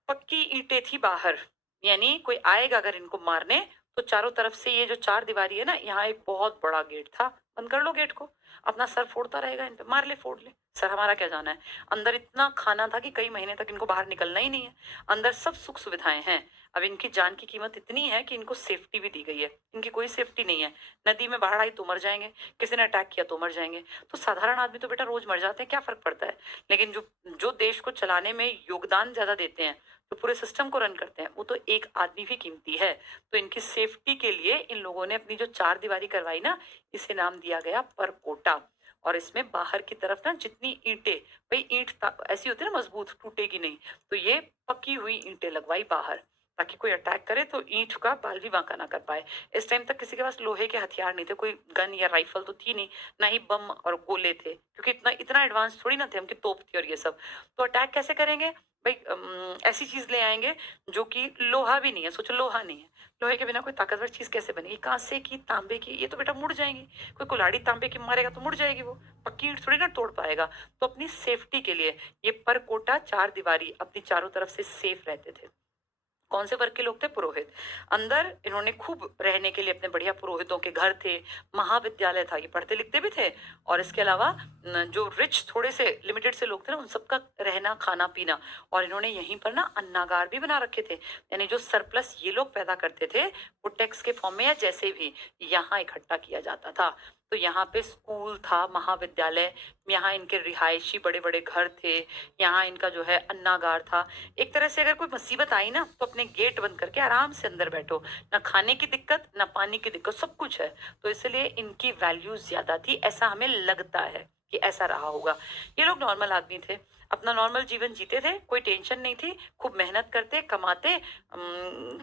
पक्की ईंटें थी बाहर, यानी कोई आएगा अगर इनको मारने तो चारों तरफ से ये जो चार दीवारी है ना, यहाँ एक बहुत बड़ा गेट था, बंद कर लो गेट को, अपना सर फोड़ता रहेगा इन पे, मार ले फोड़ ले, सर हमारा क्या जाना है। अंदर इतना खाना था कि कई महीने तक इनको बाहर निकलना ही नहीं है, अंदर सब सुख सुविधाएं हैं। अब इनकी जान की कीमत इतनी है कि इनको सेफ्टी भी दी गई है, इनकी कोई सेफ्टी नहीं है। नदी में बाढ़ आई तो मर जाएंगे, किसी ने अटैक किया तो मर जाएंगे। तो साधारण आदमी तो बेटा रोज मर जाते हैं, क्या फर्क पड़ता है। लेकिन जो जो देश को चलाने में योगदान ज्यादा देते हैं, जो पूरे सिस्टम को रन करते हैं, वो तो एक आदमी भी कीमती है। तो इनकी सेफ्टी के लिए इन लोगों ने अपनी जो चार दीवारी करवाई ना, इसे नाम दिया गया परकोटा। और इसमें बाहर की तरफ ना जितनी ईंटें, भाई ऐसी होती है ना मजबूत, टूटेगी नहीं, तो ये पकी हुई ईंटें लगवाई बाहर, ताकि कोई अटैक करे तो ईंट का बाल भी बांका ना कर पाए। इस टाइम तक किसी के पास लोहे के हथियार नहीं थे, कोई गन या राइफल तो थी नहीं, ना ही बम और गोले थे, क्योंकि इतना इतना एडवांस थोड़ी ना थे हम कि तोप थी और ये सब। तो अटैक कैसे करेंगे भाई, ऐसी चीज ले आएंगे जो कि लोहा भी नहीं है। सोचो लोहा नहीं है, लोहे के बिना कोई ताकतवर चीज कैसे बनेगी, कांसे की, तांबे की, ये तो बेटा मुड़ जाएंगी। कोई कुल्हाड़ी तांबे की मारेगा तो मुड़ जाएगी वो, पक्की ईंट थोड़ी ना तोड़ पाएगा। तो अपनी सेफ्टी के लिए ये परकोटा चार दीवारी अपनी चारों तरफ से सेफ रहते थे। कौन से वर्ग के लोग थे, पुरोहित। अंदर इन्होंने खूब रहने के लिए अपने बढ़िया पुरोहितों के घर थे, महाविद्यालय था, ये पढ़ते लिखते भी थे। और इसके अलावा जो रिच थोड़े से लिमिटेड से लोग थे ना, उन सबका रहना खाना पीना। और इन्होंने यहीं पर ना अन्नागार भी बना रखे थे, यानी जो सरप्लस ये लोग पैदा करते थे वो टैक्स के फॉर्म में या जैसे भी यहाँ इकट्ठा किया जाता था। तो यहाँ पे स्कूल था, महाविद्यालय, यहाँ इनके रिहायशी बड़े बड़े घर थे, यहाँ इनका जो है अन्नागार था। एक तरह से अगर कोई मुसीबत आई ना, तो अपने गेट बंद करके आराम से अंदर बैठो, ना खाने की दिक्कत ना पानी की दिक्कत, सब कुछ है। तो इसलिए इनकी वैल्यू ज्यादा थी, ऐसा हमें लगता है कि ऐसा रहा होगा। ये लोग नॉर्मल आदमी थे, अपना नॉर्मल जीवन जीते थे, कोई टेंशन नहीं थी, खूब मेहनत करते, कमाते,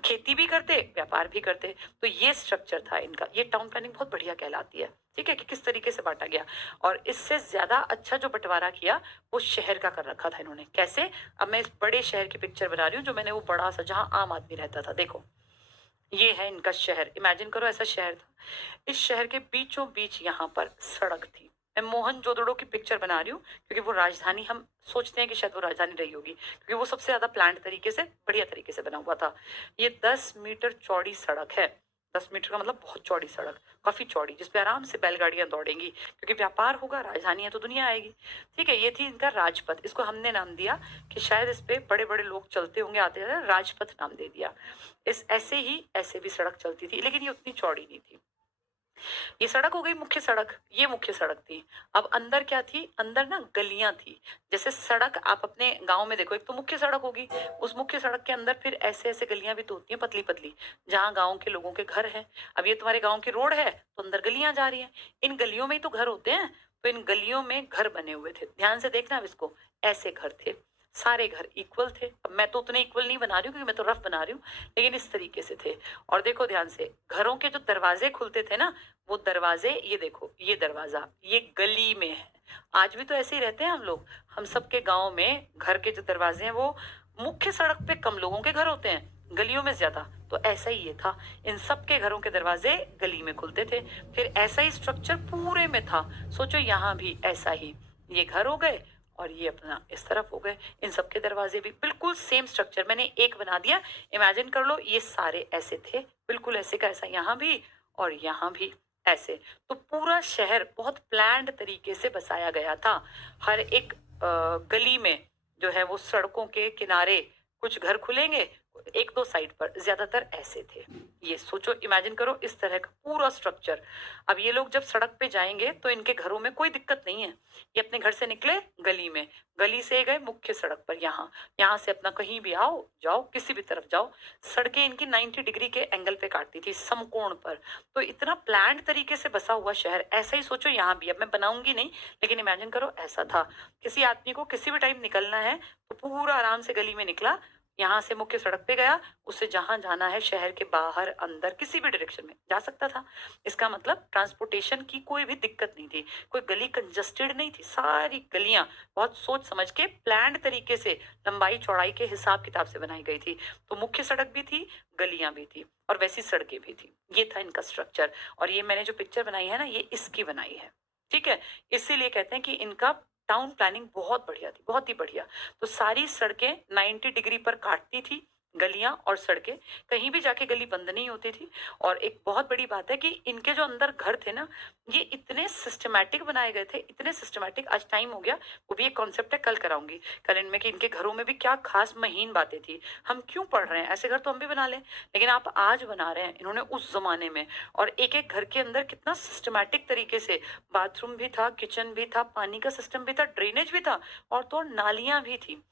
खेती भी करते, व्यापार भी करते। तो ये स्ट्रक्चर था इनका। ये टाउन प्लानिंग बहुत बढ़िया कहलाती है, ठीक है, कि किस तरीके से बांटा गया। और इससे ज्यादा अच्छा जो बंटवारा किया वो शहर का कर रखा था इन्होंने। कैसे, अब मैं इस बड़े शहर की पिक्चर बना रही हूँ, जो मैंने वो बड़ा सा जहाँ आम आदमी रहता था, देखो ये है इनका शहर। इमेजिन करो ऐसा शहर था, इस शहर के बीचों बीच यहाँ पर सड़क थी। मैं मोहनजोदड़ो की पिक्चर बना रही हूँ, क्योंकि वो राजधानी, हम सोचते हैं कि शायद वो राजधानी रही होगी, क्योंकि वो सबसे ज्यादा प्लान्ड तरीके से, बढ़िया तरीके से बना हुआ था। ये 10 मीटर चौड़ी सड़क है, 10 मीटर का मतलब बहुत चौड़ी सड़क, काफी चौड़ी, जिसपे आराम से बैलगाड़ियां दौड़ेंगी, क्योंकि व्यापार होगा, राजधानी है तो दुनिया आएगी। ठीक है, ये थी इनका राजपथ। इसको हमने नाम दिया कि शायद इस पे बड़े बड़े लोग चलते होंगे, आते जाते, राजपथ नाम दे दिया। इस ऐसे ही ऐसे भी सड़क चलती थी, लेकिन ये उतनी चौड़ी नहीं थी। ये सड़क हो गई मुख्य सड़क, ये मुख्य सड़क थी। अब अंदर क्या थी, अंदर ना गलियां थी। जैसे सड़क आप अपने गांव में देखो, एक तो मुख्य सड़क होगी, उस मुख्य सड़क के अंदर फिर ऐसे ऐसे गलियां भी तो होती हैं पतली पतली, जहाँ गांव के लोगों के घर हैं। अब ये तुम्हारे गांव की रोड है तो अंदर गलियां जा रही हैं, इन गलियों में ही तो घर होते हैं। तो इन गलियों में घर बने हुए थे, ध्यान से देखना अब इसको, ऐसे घर थे, सारे घर इक्वल थे। अब मैं तो उतने इक्वल नहीं बना रही हूँ क्योंकि मैं तो रफ बना रही हूँ, लेकिन इस तरीके से थे। और देखो ध्यान से, घरों के जो दरवाजे खुलते थे ना, वो दरवाजे, ये देखो ये दरवाजा ये गली में है। आज भी तो ऐसे ही रहते हैं हम लोग, हम सबके गांव में घर के जो दरवाजे हैं वो मुख्य सड़क पे कम लोगों के घर होते हैं, गलियों में ज्यादा। तो ऐसा ही ये था, इन सबके घरों के दरवाजे गली में खुलते थे। फिर ऐसा ही स्ट्रक्चर पूरे में था। सोचो यहाँ भी ऐसा ही, ये घर हो गए और ये अपना इस तरफ हो गए, इन सबके दरवाजे भी बिल्कुल सेम स्ट्रक्चर, मैंने एक बना दिया। इमेजिन कर लो ये सारे ऐसे थे, बिल्कुल ऐसे का ऐसा, यहाँ भी और यहाँ भी ऐसे। तो पूरा शहर बहुत प्लान्ड तरीके से बसाया गया था। हर एक गली में जो है वो सड़कों के किनारे कुछ घर खुलेंगे, एक दो साइड पर, ज्यादातर ऐसे थे। ये सोचो, इमेजिन करो इस तरह का पूरा स्ट्रक्चर। अब ये लोग जब सड़क पे जाएंगे तो इनके घरों में कोई दिक्कत नहीं है, ये अपने घर से निकले गली में, गली से गए मुख्य सड़क पर, यहाँ यहाँ से अपना कहीं भी आओ जाओ, किसी भी तरफ जाओ। सड़कें इनकी 90 डिग्री के एंगल पे काटती थी, समकोण पर। तो इतना प्लान्ड तरीके से बसा हुआ शहर, ऐसा ही सोचो यहाँ भी। अब मैं बनाऊंगी नहीं, लेकिन इमेजिन करो ऐसा था। किसी आदमी को किसी भी टाइम निकलना है तो पूरा आराम से गली में निकला, यहाँ से मुख्य सड़क पे गया, उससे जहां जाना है शहर के बाहर अंदर किसी भी डायरेक्शन में जा सकता था। इसका मतलब ट्रांसपोर्टेशन की कोई भी दिक्कत नहीं थी, कोई गली कंजस्टेड नहीं थी, सारी गलियां बहुत सोच समझ के प्लान्ड तरीके से लंबाई चौड़ाई के हिसाब किताब से बनाई गई थी। तो मुख्य सड़क भी थी, गलियां भी थी, और वैसी सड़कें भी थी। ये था इनका स्ट्रक्चर। और ये मैंने जो पिक्चर बनाई है ना, ये इसकी बनाई है, ठीक है। इसीलिए कहते हैं कि इनका टाउन प्लानिंग बहुत बढ़िया थी, बहुत ही बढ़िया। तो सारी सड़कें 90 डिग्री पर काटती थी, गलियां और सड़कें, कहीं भी जाके गली बंद नहीं होती थी। और एक बहुत बड़ी बात है कि इनके जो अंदर घर थे ना, ये इतने सिस्टमैटिक बनाए गए थे, इतने सिस्टमैटिक। आज टाइम हो गया, वो भी एक कॉन्सेप्ट है, कल कराऊंगी, कल इनमें कि इनके घरों में भी क्या खास महीन बातें थी। हम क्यों पढ़ रहे हैं, ऐसे घर तो हम भी बना लें, लेकिन आप आज बना रहे हैं, इन्होंने उस जमाने में। और एक एक घर के अंदर कितना सिस्टमैटिक तरीके से बाथरूम भी था, किचन भी था, पानी का सिस्टम भी था, ड्रेनेज भी था, और तो और नालियां भी थी।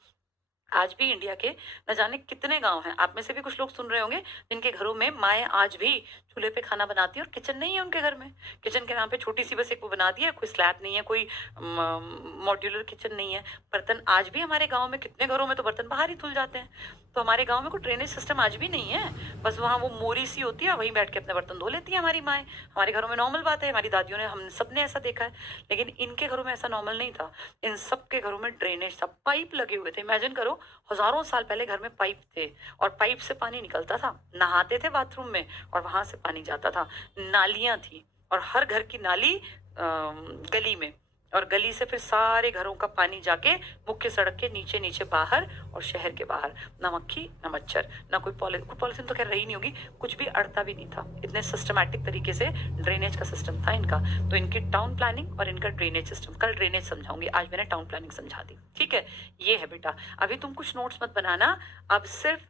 आज भी इंडिया के न जाने कितने गांव हैं, आप में से भी कुछ लोग सुन रहे होंगे जिनके घरों में माएँ आज भी चूल्हे पे खाना बनाती हैं और किचन नहीं है उनके घर में। किचन के नाम पे छोटी सी बस एक वो बना दिया, कोई स्लैब नहीं है, कोई मॉड्यूलर किचन नहीं है। बर्तन आज भी हमारे गांव में, कितने घरों में तो बर्तन बाहर ही धुल जाते हैं। तो हमारे गांव में कोई ड्रेनेज सिस्टम आज भी नहीं है, बस वहाँ वो मोरी सी होती है, वहीं बैठ के अपने बर्तन धो लेती है हमारी माएँ। हमारे घरों में नॉर्मल बात है, हमारी दादियों ने, हम सब ने ऐसा देखा है। लेकिन इनके घरों में ऐसा नॉर्मल नहीं था, इन सबके घरों में ड्रेनेज था, पाइप लगे हुए थे। इमेजिन करो, हजारों साल पहले घर में पाइप थे, और पाइप से पानी निकलता था, नहाते थे बाथरूम में और वहां से पानी जाता था। नालियां थी, और हर घर की नाली गली में, और गली से फिर सारे घरों का पानी जाके मुख्य सड़क के नीचे नीचे बाहर, और शहर के बाहर। ना मक्खी ना मच्छर ना कोई पॉलिथीन तो खैर रही नहीं होगी, कुछ भी अड़ता भी नहीं था। इतने सिस्टमैटिक तरीके से ड्रेनेज का सिस्टम था इनका। तो इनकी टाउन प्लानिंग और इनका ड्रेनेज सिस्टम, कल ड्रेनेज समझाऊंगी, आज मैंने टाउन प्लानिंग समझा दी, ठीक है। ये है बेटा, अभी तुम कुछ नोट्स मत बनाना। अब सिर्फ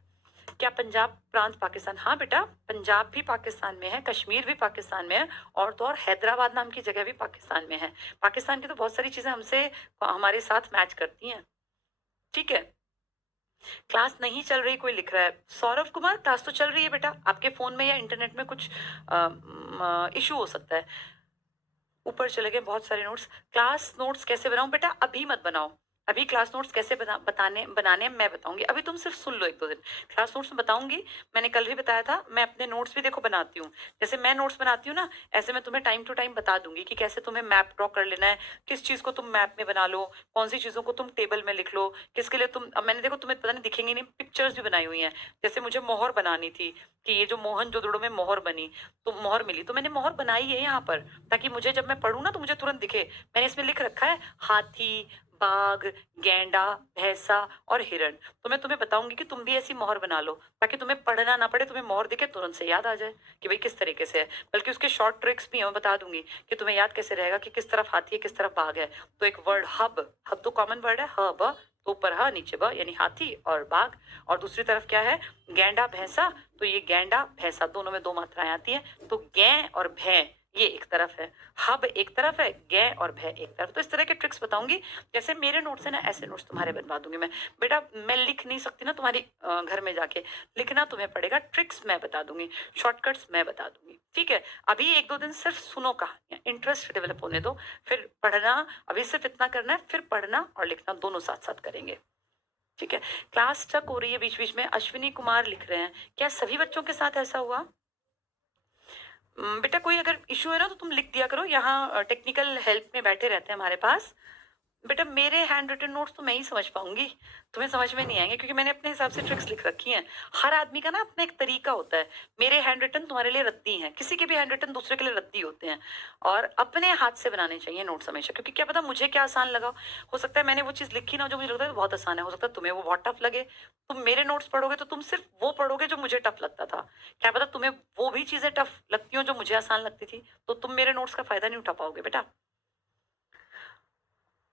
क्या पंजाब प्रांत पाकिस्तान, हाँ बेटा, पंजाब भी पाकिस्तान में है, कश्मीर भी पाकिस्तान में है, और तो और हैदराबाद नाम की जगह भी पाकिस्तान में है। पाकिस्तान की तो बहुत सारी चीजें हमसे, हमारे साथ मैच करती हैं, ठीक है। क्लास नहीं चल रही कोई लिख रहा है, सौरभ कुमार क्लास तो चल रही है बेटा, आपके फोन में या इंटरनेट में कुछ इशू हो सकता है। ऊपर चले गए बहुत सारे नोट्स। क्लास नोट्स कैसे बनाऊं बेटा, अभी मत बनाओ, अभी क्लास नोट्स कैसे बनाने मैं बताऊंगी, अभी तुम सिर्फ सुन लो एक दो दिन। क्लास नोट्स में बताऊंगी, मैंने कल भी बताया था, मैं अपने नोट्स भी देखो बनाती हूँ, जैसे मैं नोट्स बनाती हूँ ना, ऐसे मैं तुम्हें टाइम टू टाइम बता दूंगी कि कैसे तुम्हें मैप ड्रॉ कर लेना है, किस चीज को तुम मैप में बना लो, कौन सी चीजों को तुम टेबल में लिख लो, किसके लिए तुम, अब मैंने देखो तुम्हें पता नहीं दिखेंगे नहीं, पिक्चर्स भी बनाई हुई हैं। जैसे मुझे मोहर बनानी थी, कि ये जो मोहनजोदड़ो में मोहर बनी, तो मोहर मिली, तो मैंने मोहर बनाई है यहाँ पर, ताकि मुझे जब मैं पढ़ूँ ना तो मुझे तुरंत दिखे। मैंने इसमें लिख रखा है हाथी, बाघ, गेंडा, भैंसा और हिरण। तो मैं तुम्हें बताऊंगी कि तुम भी ऐसी मोहर बना लो, ताकि तुम्हें पढ़ना ना पड़े, तुम्हें मोहर दिखे तुरंत से याद आ जाए कि भाई किस तरीके से है। बल्कि उसके शॉर्ट ट्रिक्स भी हैं, मैं बता दूंगी कि तुम्हें याद कैसे रहेगा कि किस तरफ हाथी है किस तरफ बाघ है। तो एक वर्ड हब, हब तो कॉमन वर्ड है, ह ब, तो ऊपर ह नीचे ब, यानी हाथी और बाघ। और दूसरी तरफ क्या है, गेंडा भैंसा, तो ये गेंडा भैंसा दोनों में दो मात्राएं आती हैं, तो गै और भैं ये एक तरफ है, हब एक तरफ है, गे और भय एक तरफ। तो इस तरह के ट्रिक्स बताऊंगी, जैसे मेरे नोट्स है ना, ऐसे नोट्स तुम्हारे बनवा दूंगी मैं। बेटा मैं लिख नहीं सकती ना तुम्हारी घर में जाके, लिखना तुम्हें पड़ेगा, ट्रिक्स मैं बता दूंगी, शॉर्टकट्स मैं बता दूंगी, ठीक है। अभी एक दो दिन सिर्फ सुनो कहानियां, इंटरेस्ट डेवलप होने दो, फिर पढ़ना। अभी सिर्फ इतना करना है, फिर पढ़ना और लिखना दोनों साथ साथ करेंगे, ठीक है। क्लास स्टक हो रही है बीच बीच में, अश्विनी कुमार लिख रहे हैं, क्या सभी बच्चों के साथ ऐसा हुआ? बेटा कोई अगर इशू है ना तो तुम लिख दिया करो, यहाँ टेक्निकल हेल्प में बैठे रहते हैं हमारे पास। बेटा मेरे हैंड रिटन नोट्स तो मैं ही समझ पाऊंगी, तुम्हें समझ में नहीं आएंगे, क्योंकि मैंने अपने हिसाब से ट्रिक्स लिख रखी हैं। हर आदमी का ना अपना एक तरीका होता है। मेरे हैंड रिटन तुम्हारे लिए रद्दी हैं, किसी के भी हैंड रिटन दूसरे के लिए रद्दी होते हैं। और अपने हाथ से बनाने चाहिए नोट्स हमेशा, क्योंकि क्या पता मुझे क्या आसान लगा, हो सकता है मैंने वो चीज़ लिखी ना जो मुझे लगता है बहुत आसान है, हो सकता है तुम्हें वो बहुत टफ लगे। तुम मेरे नोट्स पढ़ोगे तो तुम सिर्फ वो पढ़ोगे जो मुझे टफ लगता था, क्या पता तुम्हें वो भी चीज़ें टफ लगती हो जो मुझे आसान लगती थी, तो तुम मेरे नोट्स का फायदा नहीं उठा पाओगे बेटा।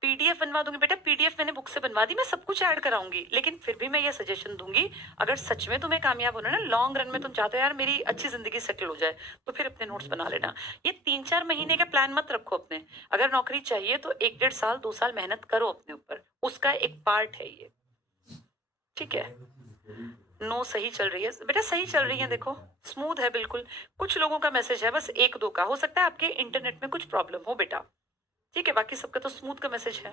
पीडीएफ बनवा दूंगी बेटा, पीडीएफ मैंने बुक से बनवा दी, मैं सब कुछ ऐड कराऊंगी, लेकिन फिर भी मैं ये सजेशन दूंगी, अगर सच में तुम्हें कामयाब होना है ना, लॉन्ग रन में तुम चाहते हो यार मेरी अच्छी जिंदगी सेटल हो जाए, तो फिर अपने नोट्स बना लेना। ये 3-4 महीने का प्लान मत रखो अपने, अगर नौकरी चाहिए तो 1-1.5 साल 2 साल मेहनत करो अपने ऊपर, उसका एक पार्ट है ये, ठीक है। नो सही चल रही है बेटा, सही चल रही है, देखो स्मूथ है बिल्कुल। कुछ लोगों का मैसेज है बस, एक दो का हो सकता है आपके इंटरनेट में कुछ प्रॉब्लम हो बेटा, ठीक है, बाकी सबका तो स्मूथ का मैसेज है।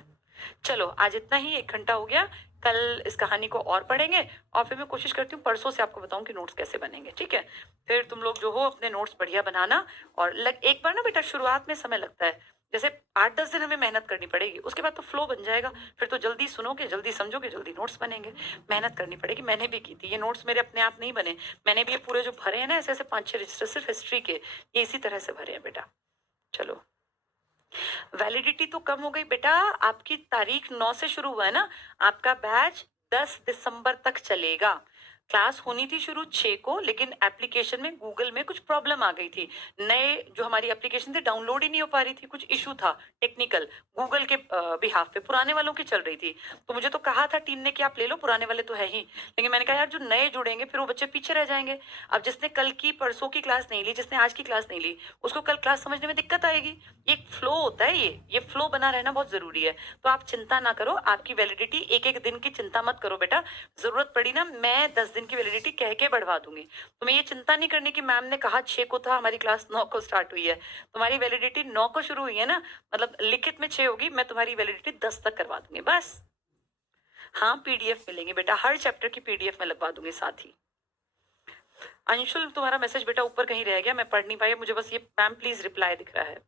चलो आज इतना ही, 1 घंटा हो गया, कल इस कहानी को और पढ़ेंगे, और फिर मैं कोशिश करती हूँ परसों से आपको बताऊं कि नोट्स कैसे बनेंगे, ठीक है। फिर तुम लोग जो हो अपने नोट्स बढ़िया बनाना, और एक बार ना बेटा शुरुआत में समय लगता है, जैसे 8-10 दिन हमें मेहनत करनी पड़ेगी, उसके बाद तो फ्लो बन जाएगा, फिर तो जल्दी सुनोगे, जल्दी समझोगे, जल्दी नोट्स बनेंगे। मेहनत करनी पड़ेगी, मैंने भी की थी, ये नोट्स मेरे अपने आप नहीं बने, मैंने भी ये पूरे जो भरे हैं ना ऐसे ऐसे 5-6 रजिस्टर सिर्फ हिस्ट्री के, ये इसी तरह से भरे हैं बेटा। चलो वैलिडिटी तो कम हो गई बेटा, आपकी तारीख 9 से शुरू हुआ है ना, आपका बैच 10 दिसंबर तक चलेगा। क्लास होनी थी शुरू 6 को, लेकिन एप्लीकेशन में गूगल में कुछ प्रॉब्लम आ गई थी, नए जो हमारी एप्लीकेशन थी डाउनलोड ही नहीं हो पा रही थी, कुछ इशू था टेक्निकल गूगल के बिहाफ पे, पुराने वालों की चल रही थी। तो मुझे तो कहा था टीम ने कि आप ले लो, पुराने वाले तो है ही, लेकिन मैंने कहा यार जो नए जुड़ेंगे फिर वो बच्चे पीछे रह जाएंगे। अब जिसने कल की परसों की क्लास नहीं ली, जिसने आज की क्लास नहीं ली, उसको कल क्लास समझने में दिक्कत आएगी। ये एक फ्लो होता है, ये फ्लो बना रहना बहुत जरूरी है। तो आप चिंता ना करो, आपकी वैलिडिटी एक एक दिन की चिंता मत करो बेटा, जरूरत पड़ी ना मैं 10 दिन की वैलिडिटी कह के बढ़वा दूंगी। तुम्हें ये चिंता नहीं करनी कि मैम ने कहा 6 को था, हमारी क्लास 9 को स्टार्ट हुई है। तुम्हारी वैलिडिटी 9 को शुरू हुई है ना, मतलब लिखित में 6 होगी, मैं तुम्हारी वैलिडिटी 10 तक करवा दूंगी बस। हाँ पीडीएफ मिलेंगे बेटा, हर चैप्टर की पीडीएफ में लगवा दूंगी साथ ही। अंशुल तुम्हारा मैसेज बेटा ऊपर कहीं रह गया, मैं पढ़ नहीं पाई, मुझे बस ये मैम प्लीज रिप्लाई दिख रहा है।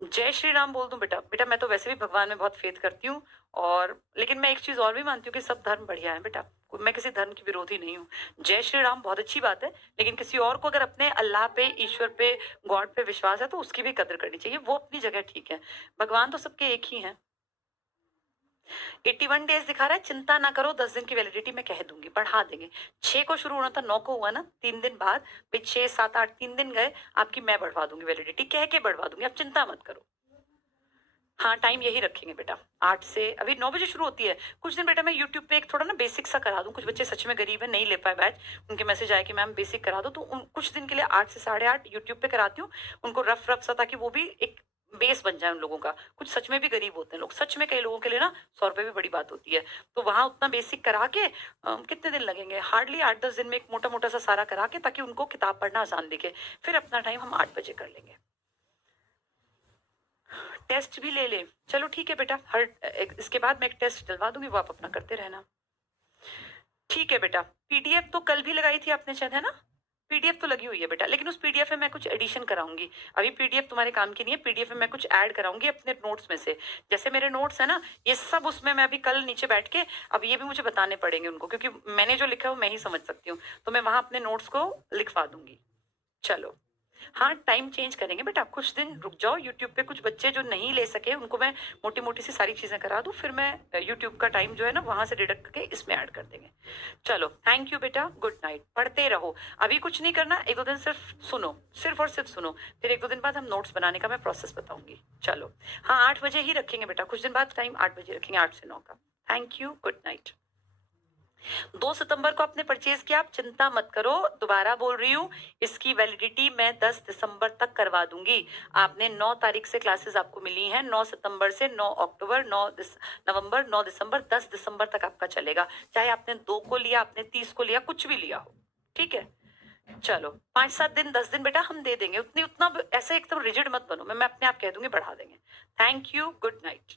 जय श्री राम बोल दूं बेटा? बेटा मैं तो वैसे भी भगवान में बहुत फेथ करती हूँ, और लेकिन मैं एक चीज और भी मानती हूँ कि सब धर्म बढ़िया है बेटा, मैं किसी धर्म की विरोधी नहीं हूँ। जय श्री राम बहुत अच्छी बात है, लेकिन किसी और को अगर अपने अल्लाह पे, ईश्वर पे, गॉड पे विश्वास है तो उसकी भी कदर करनी चाहिए, वो अपनी जगह ठीक है, भगवान तो सबके एक ही हैं। 81 डेज दिखा रहा है, चिंता ना करो, 10 दिन की वैलिडिटी मैं कह दूंगी, बढ़ा देंगे। 6 को शुरू होना था, 9 को हुआ ना, 3 दिन बाद, भाई 6, 7, 8 3 दिन गए, आपकी मैं बढ़वा दूंगी वैलिडिटी, कह के बढ़वा दूंगी, आप चिंता मत करो। हाँ टाइम यही रखेंगे बेटा, 8 से, अभी 9 बजे शुरू होती है। कुछ दिन बेटा मैं यूट्यूब पे एक थोड़ा ना बेसिक सा करा दूं, कुछ बच्चे सच में गरीब है नहीं ले पाए बैच, उनके मैसेज आए कि मैम बेसिक करा दो, तो उन कुछ दिन के लिए 8 से 8:30 यूट्यूब पे कराती हूँ उनको, रफ रफ सा, ताकि वो भी एक बेस बन जाए उन लोगों का। कुछ सच में भी गरीब होते हैं लोग, सच में कई लोगों के लिए ना 100 रुपये भी बड़ी बात होती है। तो वहाँ उतना बेसिक करा के कितने दिन लगेंगे, हार्डली 8-10 दिन में एक मोटा मोटा सा सारा करा के, ताकि उनको किताब पढ़ना आसान दिखे, फिर अपना टाइम हम 8 बजे कर लेंगे। टेस्ट भी ले ले, चलो ठीक है बेटा, इसके बाद मैं एक टेस्ट डलवा दूंगी, वो आप अपना करते रहना, ठीक है बेटा। पीडीएफ तो कल भी लगाई थी आपने शायद, है ना? पीडीएफ तो लगी हुई है बेटा, लेकिन उस पीडीएफ में मैं कुछ एडिशन कराऊंगी, अभी पीडीएफ तुम्हारे काम की नहीं है, पीडीएफ में मैं कुछ ऐड कराऊंगी अपने नोट्स में से, जैसे मेरे नोट्स है ना ये सब, उसमें मैं अभी कल नीचे बैठ के, अब ये भी मुझे बताने पड़ेंगे उनको, क्योंकि मैंने जो लिखा है वो मैं ही समझ सकती हूँ, तो मैं वहां अपने नोट्स को लिखवा दूंगी। चलो हाँ टाइम चेंज करेंगे बेटा, कुछ दिन रुक जाओ, यूट्यूब पे कुछ बच्चे जो नहीं ले सके उनको मैं मोटी मोटी सी सारी चीजें करा दूं, फिर मैं यूट्यूब का टाइम जो है ना वहां से डिडक्ट करके इसमें ऐड कर देंगे। चलो थैंक यू बेटा, गुड नाइट, पढ़ते रहो, अभी कुछ नहीं करना, 1-2 दिन सिर्फ सुनो, सिर्फ और सिर्फ सुनो, फिर 1-2 दिन बाद हम नोट्स बनाने का मैं प्रोसेस बताऊंगी। चलो हाँ 8 बजे ही रखेंगे बेटा, कुछ दिन बाद टाइम 8 बजे रखेंगे, 8 से 9 का। Thank you, good night. 2 सितंबर को आपने परचेज किया, आप चिंता मत करो, दोबारा बोल रही हूँ, इसकी वैलिडिटी मैं 10 दिसंबर तक करवा दूंगी। आपने 9 तारीख से क्लासेस आपको मिली हैं, 9 सितंबर से 9 अक्टूबर, 9 नवंबर, 9 दिसंबर, 10 दिसंबर तक आपका चलेगा। चाहे आपने 2 को लिया, आपने 30 को लिया, कुछ भी लिया हो, ठीक है। चलो 5-7 दिन 10 दिन बेटा हम दे देंगे, उतना ऐसे एकदम रिजिड मत बनो, मैं अपने आप कह दूंगी बढ़ा देंगे। Thank you, good night.